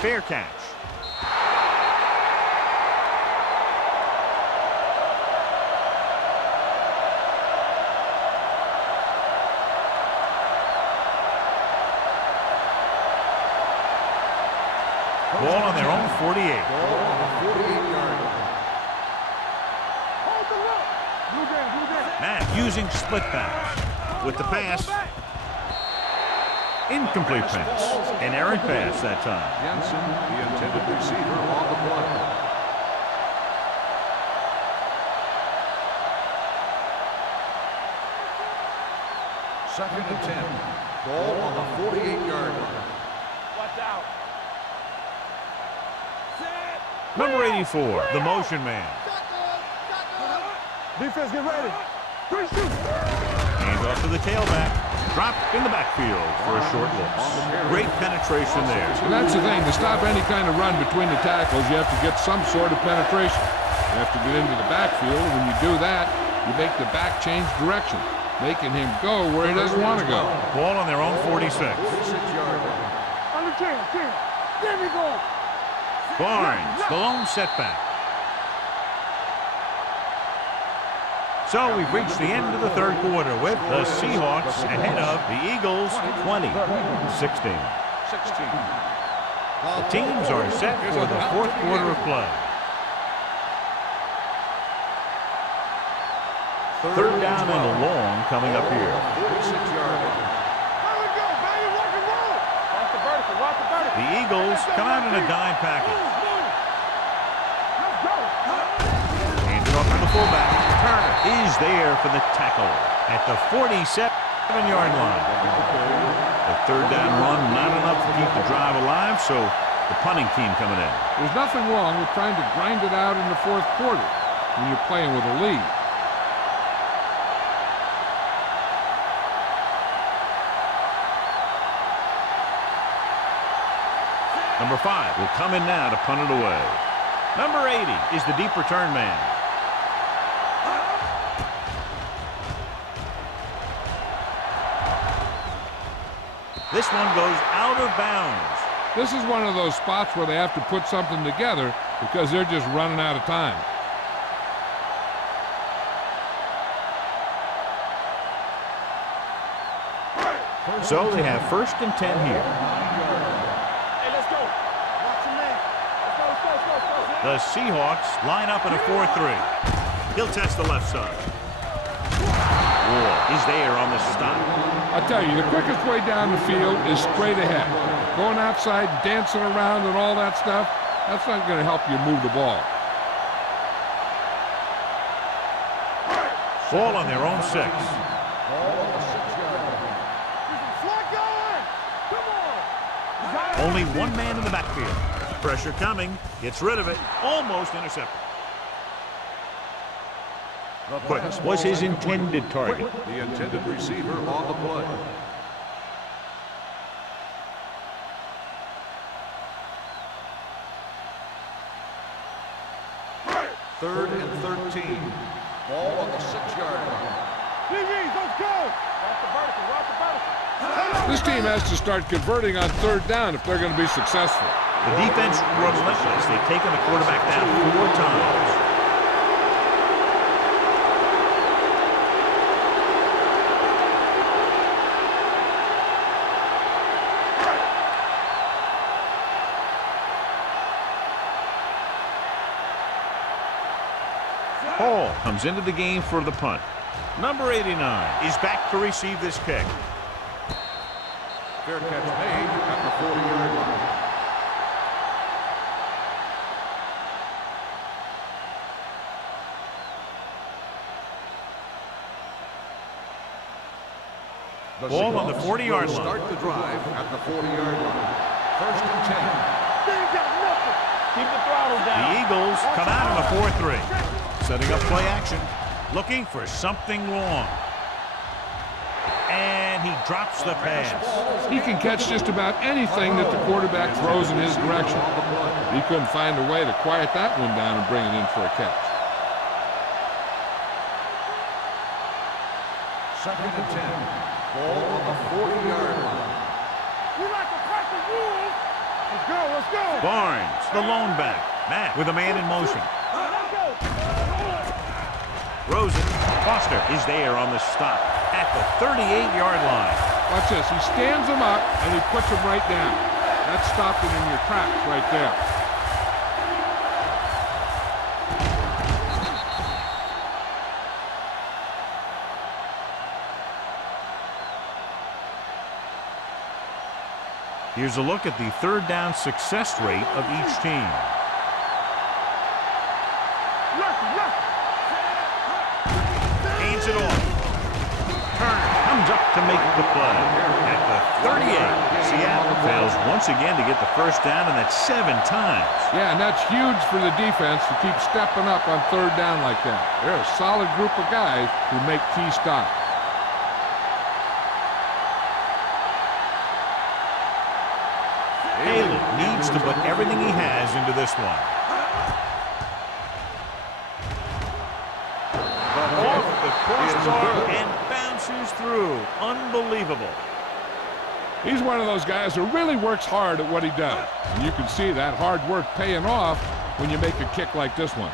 Fair catch. Ball on their own 48. Ball on the 48-yard line. Hold the look. Blue game. Matt using split pass. With the pass. Incomplete pass. An errant pass that time. Jensen, the intended receiver, on the play. Second and 10. Ball on the 48-yard line. Watch out. Number 84, the motion man. Defense, get ready. Great shoot. Hands off to the tailback. Dropped in the backfield for a short loss. Great penetration there. And that's the thing. To stop any kind of run between the tackles, you have to get some sort of penetration. You have to get into the backfield. When you do that, you make the back change direction, making him go where he doesn't want to go. Ball on their own 46. 46-yard line. Under 10. There we go. Barnes, the lone setback. So we've reached the end of the third quarter with the Seahawks ahead of the Eagles 20-16. The teams are set for the fourth quarter of play. Third down and long coming up here. 46-yard line. The Eagles come out in a dime package. Handed off to the fullback. Turner is there for the tackle at the 47-yard line. The third down run not enough to keep the drive alive, so the punting team coming in. There's nothing wrong with trying to grind it out in the fourth quarter when you're playing with a lead. Number 5 will come in now to punt it away. Number 80 is the deep return man. This one goes out of bounds. This is one of those spots where they have to put something together because they're just running out of time. So they have 1st and 10 here. The Seahawks line up in a 4-3. He'll test the left side. Ward is there on the stop. I tell you, the quickest way down the field is straight ahead. Going outside, dancing around and all that stuff, that's not going to help you move the ball. Ball on their own 6. Only one man in the backfield. Pressure coming. Gets rid of it. Almost intercepted. Quick was his intended target. The intended receiver on the play. Third and 13. Ball on the 6-yard line. Let's go. This team has to start converting on third down if they're going to be successful. The defense relentless. They've taken the quarterback down 4 times. Hall comes into the game for the punt. Number 89 is back to receive this kick. Fair catch made at the 40-yard line. Ball on the 40-yard line. Start the drive at the 40-yard line. 1st and 10. Keep the throttle down. The Eagles come out in a 4-3. Setting up play action. Looking for something long. And he drops the pass. He can catch just about anything that the quarterback throws in his direction. He couldn't find a way to quiet that one down and bring it in for a catch. 2nd and 10. Ball on the 40-yard line. We like to crack the rules. Let's go, let's go. Barnes, the lone back. Matt with a man in motion. Let's go. Rosen. Foster is there on the stop at the 38-yard line. Watch this. He stands them up and he puts them right down. That stopped it in your tracks right there. Here's a look at the third down success rate of each team. Hands it off. Turner comes up to make the play. At the 38, Seattle fails once again to get the first down, and that's 7 times. Yeah, and that's huge for the defense to keep stepping up on third down like that. They're a solid group of guys who make key stops. Haley needs to put everything he has into this one. Off the crossbar and bounces through. Unbelievable. He's one of those guys who really works hard at what he does. And you can see that hard work paying off when you make a kick like this one.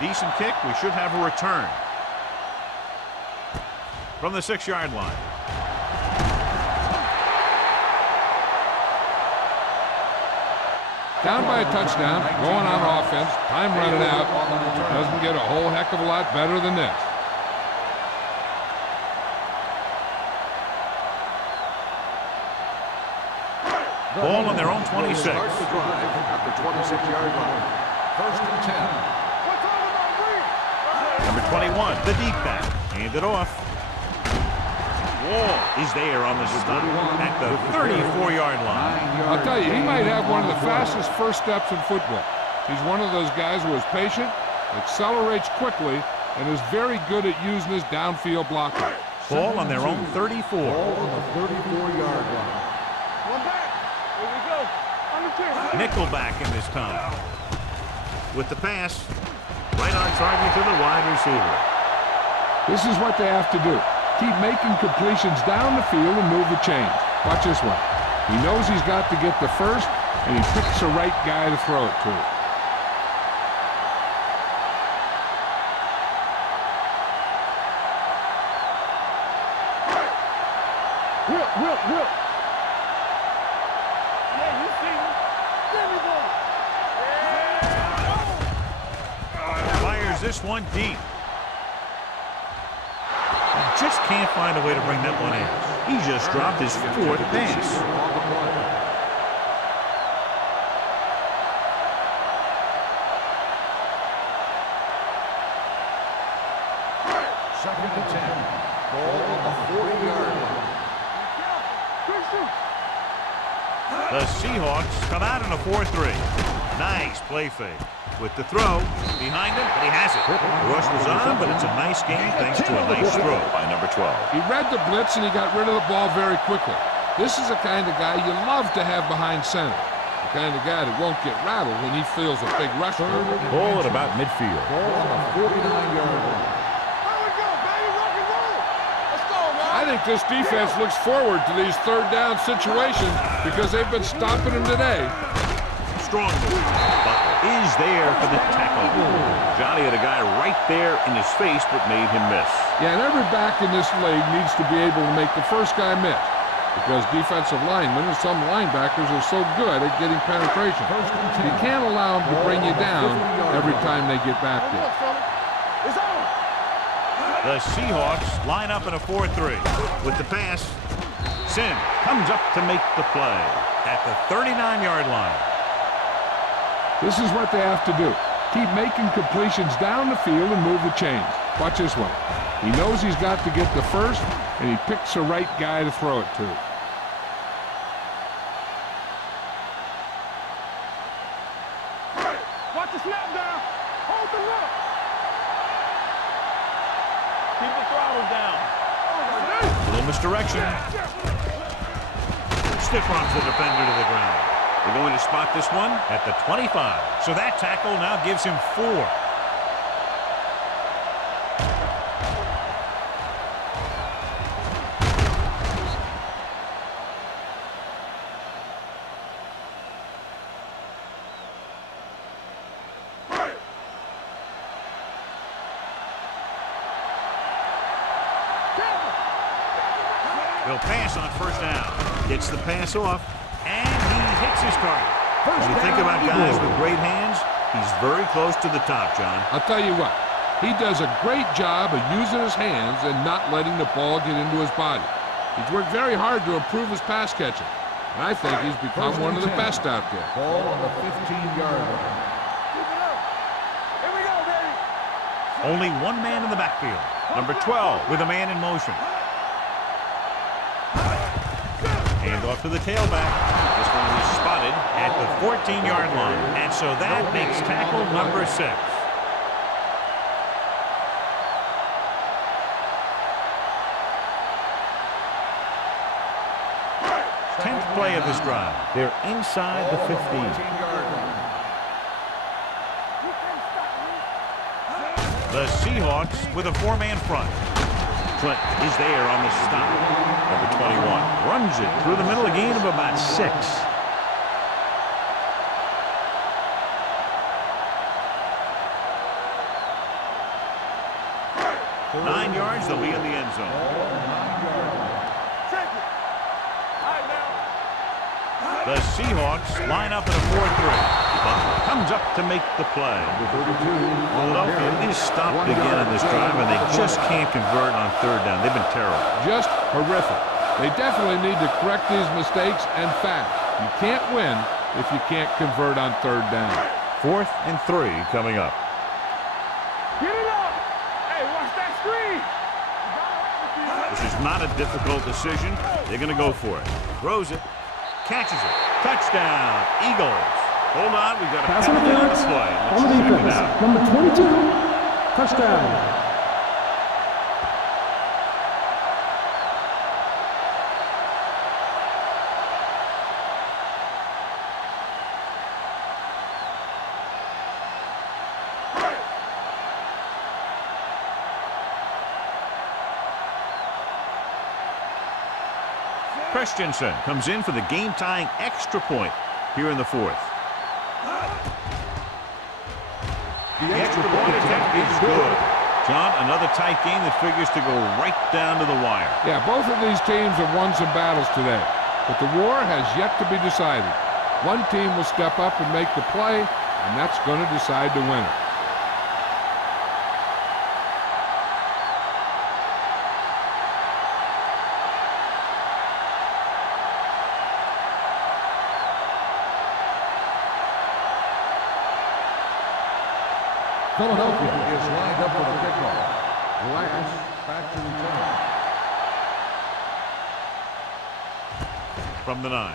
Decent kick. We should have a return. From the 6-yard line. Down by a touchdown, going on offense, time running out. Doesn't get a whole heck of a lot better than this. Ball on their own 26. Start the drive at the 26-yard line. 1st and 10. Number 21, the deep back. Hand it off. Wall is there on the stop at the 34-yard line. I'll tell you, he might have one of the fastest first steps in football. He's one of those guys who is patient, accelerates quickly, and is very good at using his downfield blocker. Ball on their own 34. Ball on the 34-yard line. One back. Here we go. On the 10. Nickelback in this time. With the pass. Right on target to the wide receiver. This is what they have to do. Keep making completions down the field and move the chains. Watch this one. He knows he's got to get the first, and he picks the right guy to throw it to. Whip. Yeah, you see me. There we go. Fires this one deep. Just can't find a way to bring that one in. He just dropped his 4th pass. Second and 10. Ball on the 40-yard line. The Seahawks come out in a 4-3. Nice play fake. With the throw, behind him, but he has it. The rush was on, but it's a nice game thanks to a nice throw by number 12. He read the blitz, and he got rid of the ball very quickly. This is the kind of guy you love to have behind center. The kind of guy that won't get rattled when he feels a big rush. Ball at about midfield. Ball on the 49-yard line. There we go, baby. Rock and roll. Let's go, man. I think this defense looks forward to these third down situations because they've been stopping them today. Strong move, but is there for the tackle. Johnny had a guy right there in his face that made him miss. Yeah, and every back in this league needs to be able to make the first guy miss because defensive linemen and some linebackers are so good at getting penetration. You can't allow them to bring you down every time they get back there. It's on. The Seahawks line up in a 4-3. With the pass, Sim comes up to make the play at the 39-yard line. This is what they have to do. Keep making completions down the field and move the chains. Watch this one. He knows he's got to get the first, and he picks the right guy to throw it to. Watch the snap down. Hold the look. Keep the throttle down. A little misdirection. Stiff arms the defender to the ground. They're going to spot this one at the 25. So that tackle now gives him 4. They'll pass on first down. Gets the pass off, and he hits his target. When you think about guys with great hands, he's very close to the top, John. I'll tell you what. He does a great job of using his hands and not letting the ball get into his body. He's worked very hard to improve his pass catching, and I think he's become one of the best out there. Ball on the 15-yard line. Keep it up. Here we go, baby. Only one man in the backfield. Number 12 with a man in motion. Hand off to the tailback. This one is spotted at the 14-yard line. And so that makes tackle number 6. 10th play of this drive. They're inside the 15. The Seahawks with a 4-man front. Trent is there on the stop. Number 21 runs it through the middle, a gain of about 6. 9 yards, they'll be in the end zone. The Seahawks line up in a 4-3. Butler comes up to make the play. Philadelphia is stopped again on this drive, and they just can't convert on 3rd down. They've been terrible. Just horrific. They definitely need to correct these mistakes and fast. You can't win if you can't convert on 3rd down. 4th and 3 coming up. Get it up! Hey, watch that screen! This is not a difficult decision. They're going to go for it. Throws it. Catches it. Touchdown. Eagles. Hold on. We've got a Pass penalty on the interference play. on the defense. Number 22, touchdown. Christensen comes in for the game-tying extra point here in the 4th. The extra point attempt is good. John, another tight game that figures to go right down to the wire. Yeah, both of these teams have won some battles today, but the war has yet to be decided. One team will step up and make the play, and that's going to decide the winner. Philadelphia is lined up for the kickoff. Lions back to return. From the 9.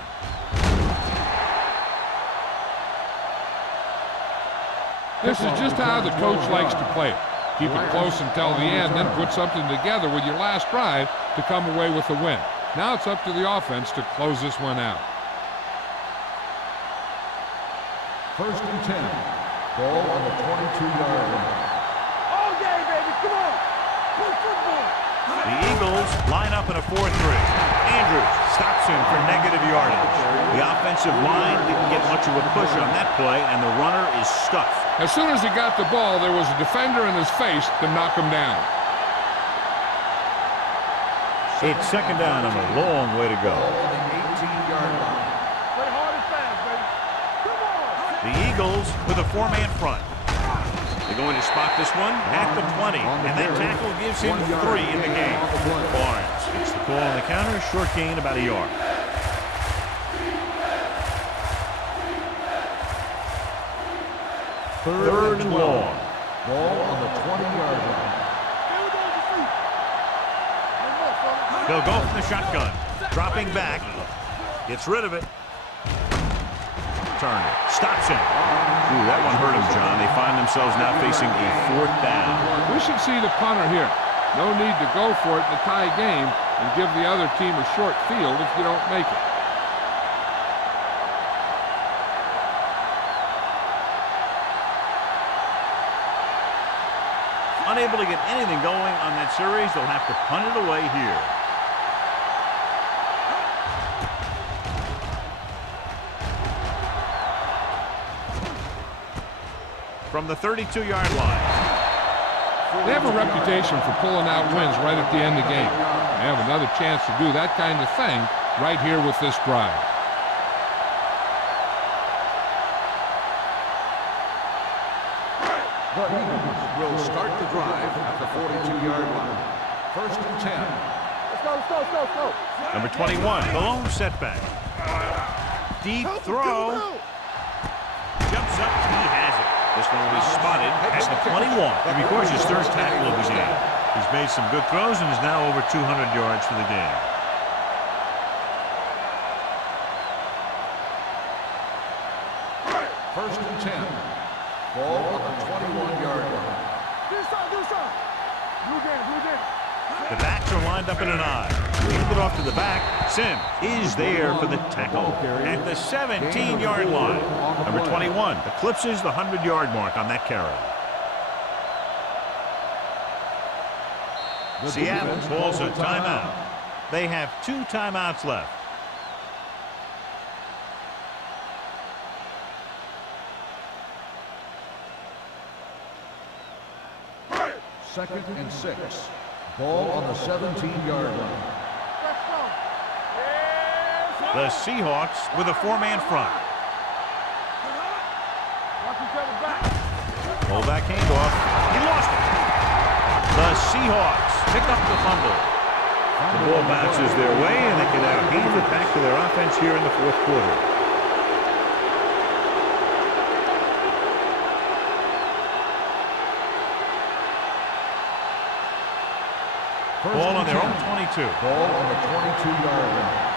This is just how the coach likes to play it. Keep it close until the end, then put something together with your last drive to come away with the win. Now it's up to the offense to close this one out. 1st and 10. Ball on the 22-yard line. All day, baby, come on! Play football! The Eagles line up in a 4-3. Andrews stops him for negative yardage. The offensive line didn't get much of a push on that play, and the runner is stuffed. As soon as he got the ball, there was a defender in his face to knock him down. It's 2nd down and a long way to go. Ball on the 18-yard line. Play hard and fast, baby. Come on! The Eagles with a 4-man front. They're going to spot this one at the 20, and that tackle gives him 3 in the game. Barnes gets the call on the counter, short gain about a yard. Third and long. Ball on the 20-yard line. They'll go from the shotgun. Dropping back. Gets rid of it. Turner stops him. Ooh, that one hurt him, John. They find themselves now facing a 4th down. We should see the punter here. No need to go for it in a tie game and give the other team a short field if you don't make it. Unable to get anything going on that series, they'll have to punt it away here. From the 32-yard line. They have a reputation for pulling out wins right at the end of the game. They have another chance to do that kind of thing right here with this drive. The Eagles will start the drive at the 42-yard line. 1st and 10. Let's go, let's go, let's go, let's go. Number 21, the lone setback. Deep throw. Jumps up, he has it. This one will be spotted at the 21. And of course, his 3rd tackle of the game. He's made some good throws and is now over 200 yards for the game. First and 10. Ball on the 21-yard line. This side. Blue game. The backs are lined up in an I. Hand it off to the back. Sim is there for the tackle at the 17-yard line. Number 21 eclipses the 100-yard mark on that carry. Seattle calls a timeout. They have 2 timeouts left. Second and 6. Ball on the 17-yard line. The Seahawks with a 4-man front. Fullback handoff. He lost it. The Seahawks pick up the fumble. The ball bounces their way, and they can now hand it back to their offense here in the fourth quarter. Ball on their own 22. Ball on the 22-yard line.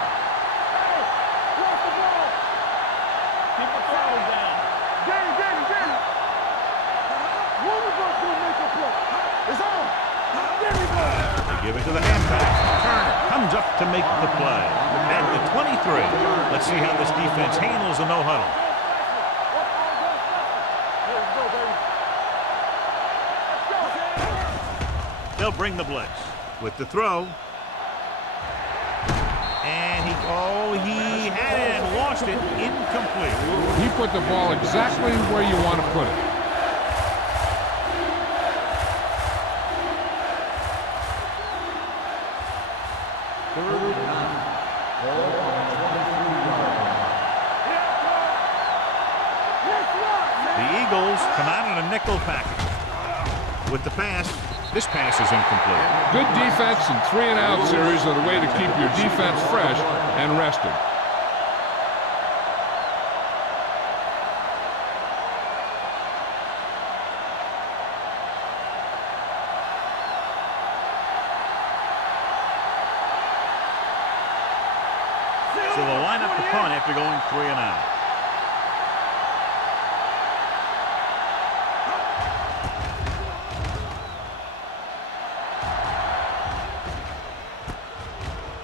They give it to the halfback. Turner comes up to make the play. At the 23. Let's see how this defense handles a no-huddle. They'll bring the blitz. With the throw. And he had it and lost it. Incomplete. He put the ball exactly where you want to put it. Third and 9. Ball on the 23-yard line. The Eagles come out in a nickel package. With the pass. This pass is incomplete. Good defense and 3-and-out series are the way to keep your defense fresh and rested. So they'll line up the punt after going 3-and-out.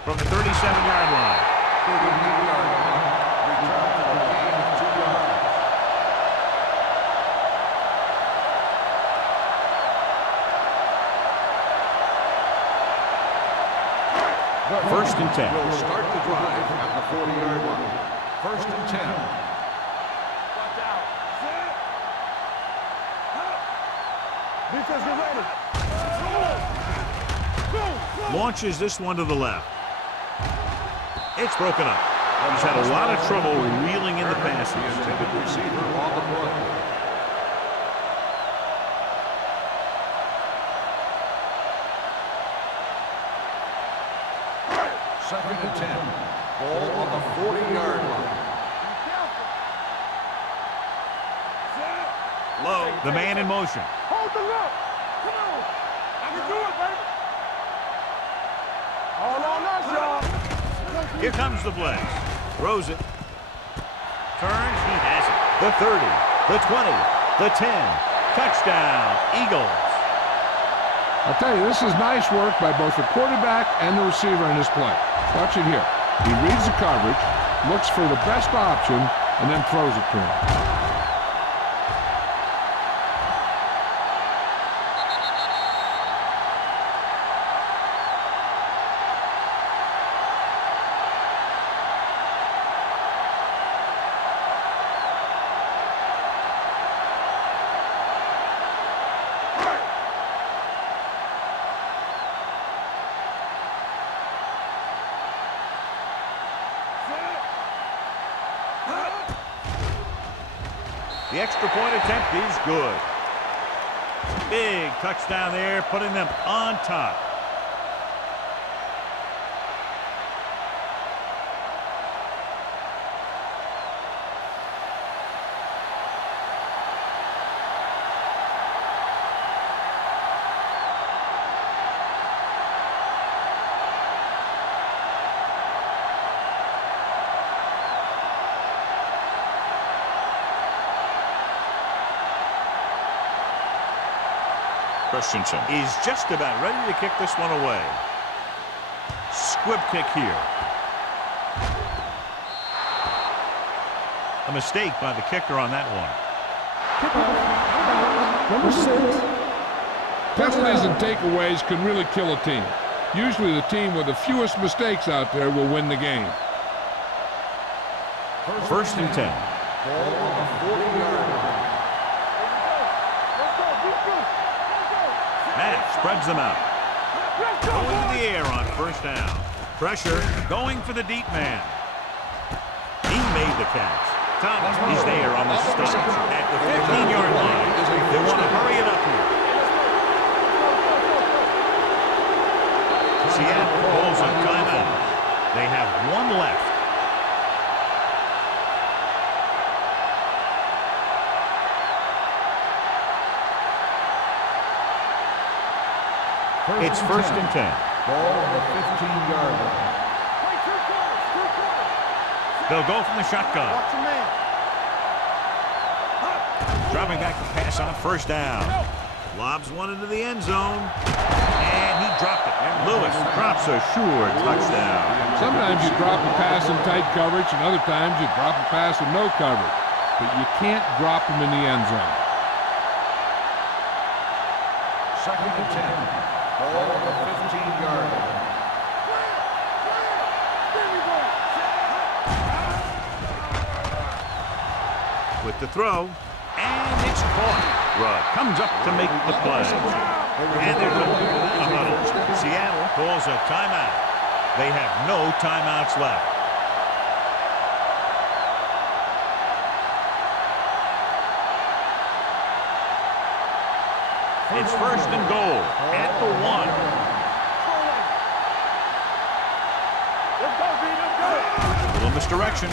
From the 37-yard line. 38-yard line. Return for a gain of 2 yards. First and 10. Will start the drive at the 40-yard line. First and 10. Defense get ready. Launches this one to the left. It's broken up. He's had a lot of trouble reeling in the passes. The intended receiver on the play. Second and 10. Ball on the 40-yard line. Low. The man in motion. Hold the look. Come on. I can do it, baby. All on us, y'all. Here comes the blitz. Throws it. Turns. He has it. The 30. The 20. The 10. Touchdown. Eagles. I'll tell you, this is nice work by both the quarterback and the receiver in this play. Watch it here. He reads the coverage, looks for the best option, and then throws it to him. The extra point attempt is good. Big touchdown there, putting them on top. Christensen is just about ready to kick this one away. Squib kick here. A mistake by the kicker on that one. Number 6. Penalties and takeaways can really kill a team. Usually the team with the fewest mistakes out there will win the game. First and 10. Ball on the 40-yard line. Matt spreads them out. Going to the air on first down. Pressure going for the deep man. He made the catch. Thomas is there on the stop at the 15-yard line. They want to hurry it up here. Seattle calls a timeout. They have one left. It's first and 10. Ball on the 15-yard line. They'll go from the shotgun. Dropping back to pass on first down. Lobs one into the end zone. And he dropped it. And Lewis drops a sure touchdown. Sometimes you drop a pass in tight coverage, and other times you drop a pass in no coverage. But you can't drop them in the end zone. Second and 10. Ball on the 15-yard line. With the throw, and it's caught. Rudd comes up to make the play. And they're going to the huddle. Seattle calls a timeout. They have no timeouts left. It's first and goal at the 1. Little misdirection.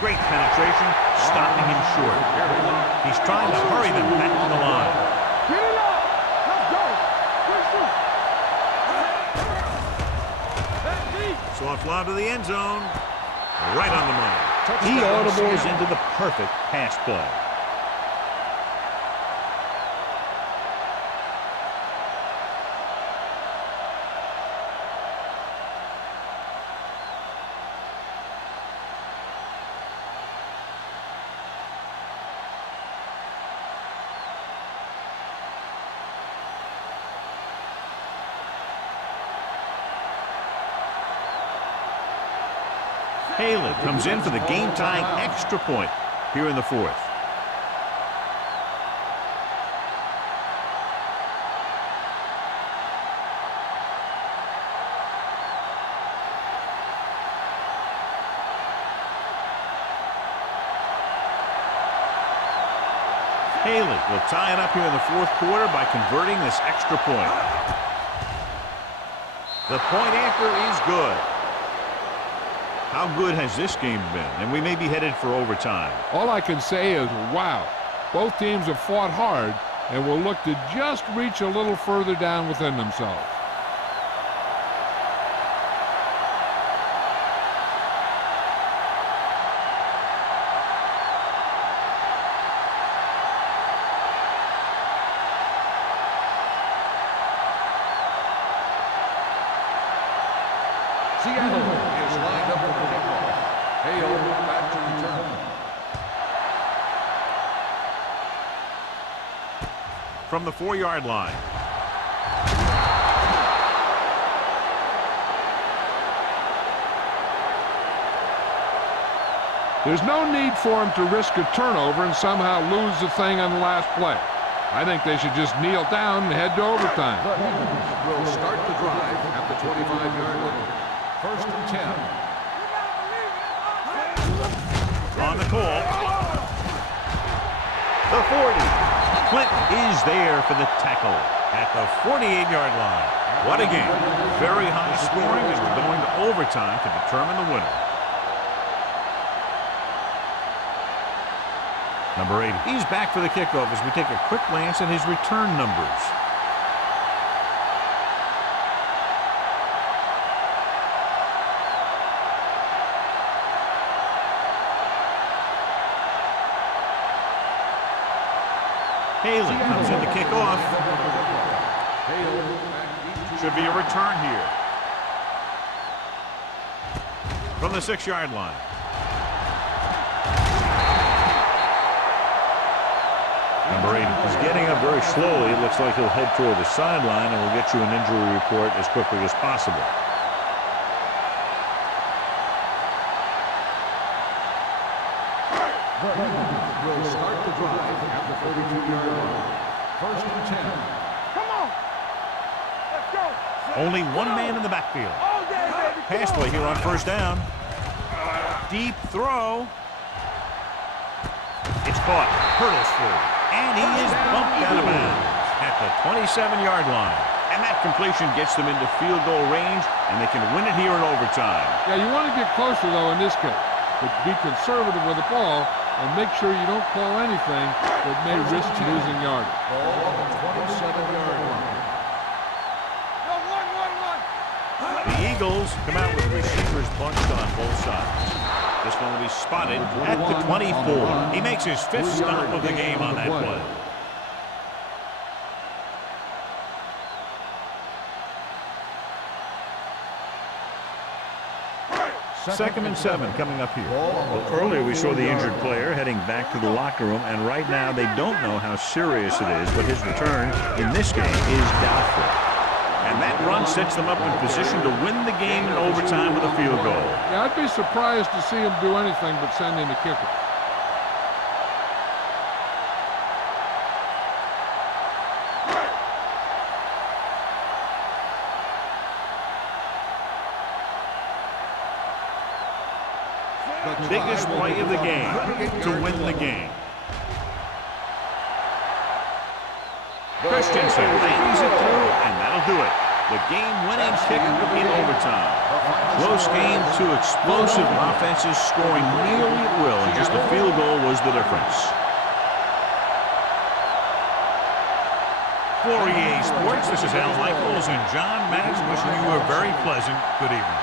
Great penetration, stopping him short. He's trying to hurry them back to the line. Soft lob to the end zone. Right on the money. He audibles into the perfect pass play. Halen comes in for the game-tying extra point here in the 4th. Halen will tie it up here in the 4th quarter by converting this extra point. The point after is good. How good has this game been? And we may be headed for overtime. All I can say is, wow. Both teams have fought hard and will look to just reach a little further down within themselves. Seattle is lined up for the kickoff. Hale back to return. From the 4-yard line. There's no need for him to risk a turnover and somehow lose the thing on the last play. I think they should just kneel down and head to overtime. Will start the drive at the 25-yard line. First and 10. On the call. The 40. Clint is there for the tackle at the 48-yard line. What a game. Very high scoring as we're going to overtime to determine the winner. Number 80. He's back for the kickoff as we take a quick glance at his return numbers. Haley comes in to kick off. Should be a return here. From the 6-yard line. Number 8 is getting up very slowly. It looks like he'll head toward the sideline, and we'll get you an injury report as quickly as possible. Will start the drive at the 32-yard line. First and 10. Come on. Let's go. Only one man in the backfield. All day, baby. Pass play here on first down. Deep throw. It's caught. Hurdles through. And he is bumped out of bounds at the 27-yard line. And that completion gets them into field goal range, and they can win it here in overtime. Yeah, you want to get closer, though, in this case. But be conservative with the ball and make sure you don't call anything that may risk losing yardage. Ball on the 27-yard line. No, one. The Eagles come out with receivers bunched on both sides. This one will be spotted at the 24. He makes his 5th stop of the game on that play. Second and 7 coming up here. Well, earlier we saw the injured player heading back to the locker room, and right now they don't know how serious it is, but his return in this game is doubtful. And that run sets them up in position to win the game in overtime with a field goal. Yeah, I'd be surprised to see him do anything but send in a kicker. The biggest play of the game to win the game. Christensen bangs it through, and that'll do it. The game-winning kick in overtime. Close game, 2 explosive offenses scoring nearly at will, and just a field goal was the difference. For EA Sports, this is Al Michaels and John Maddox wishing you a very pleasant good evening.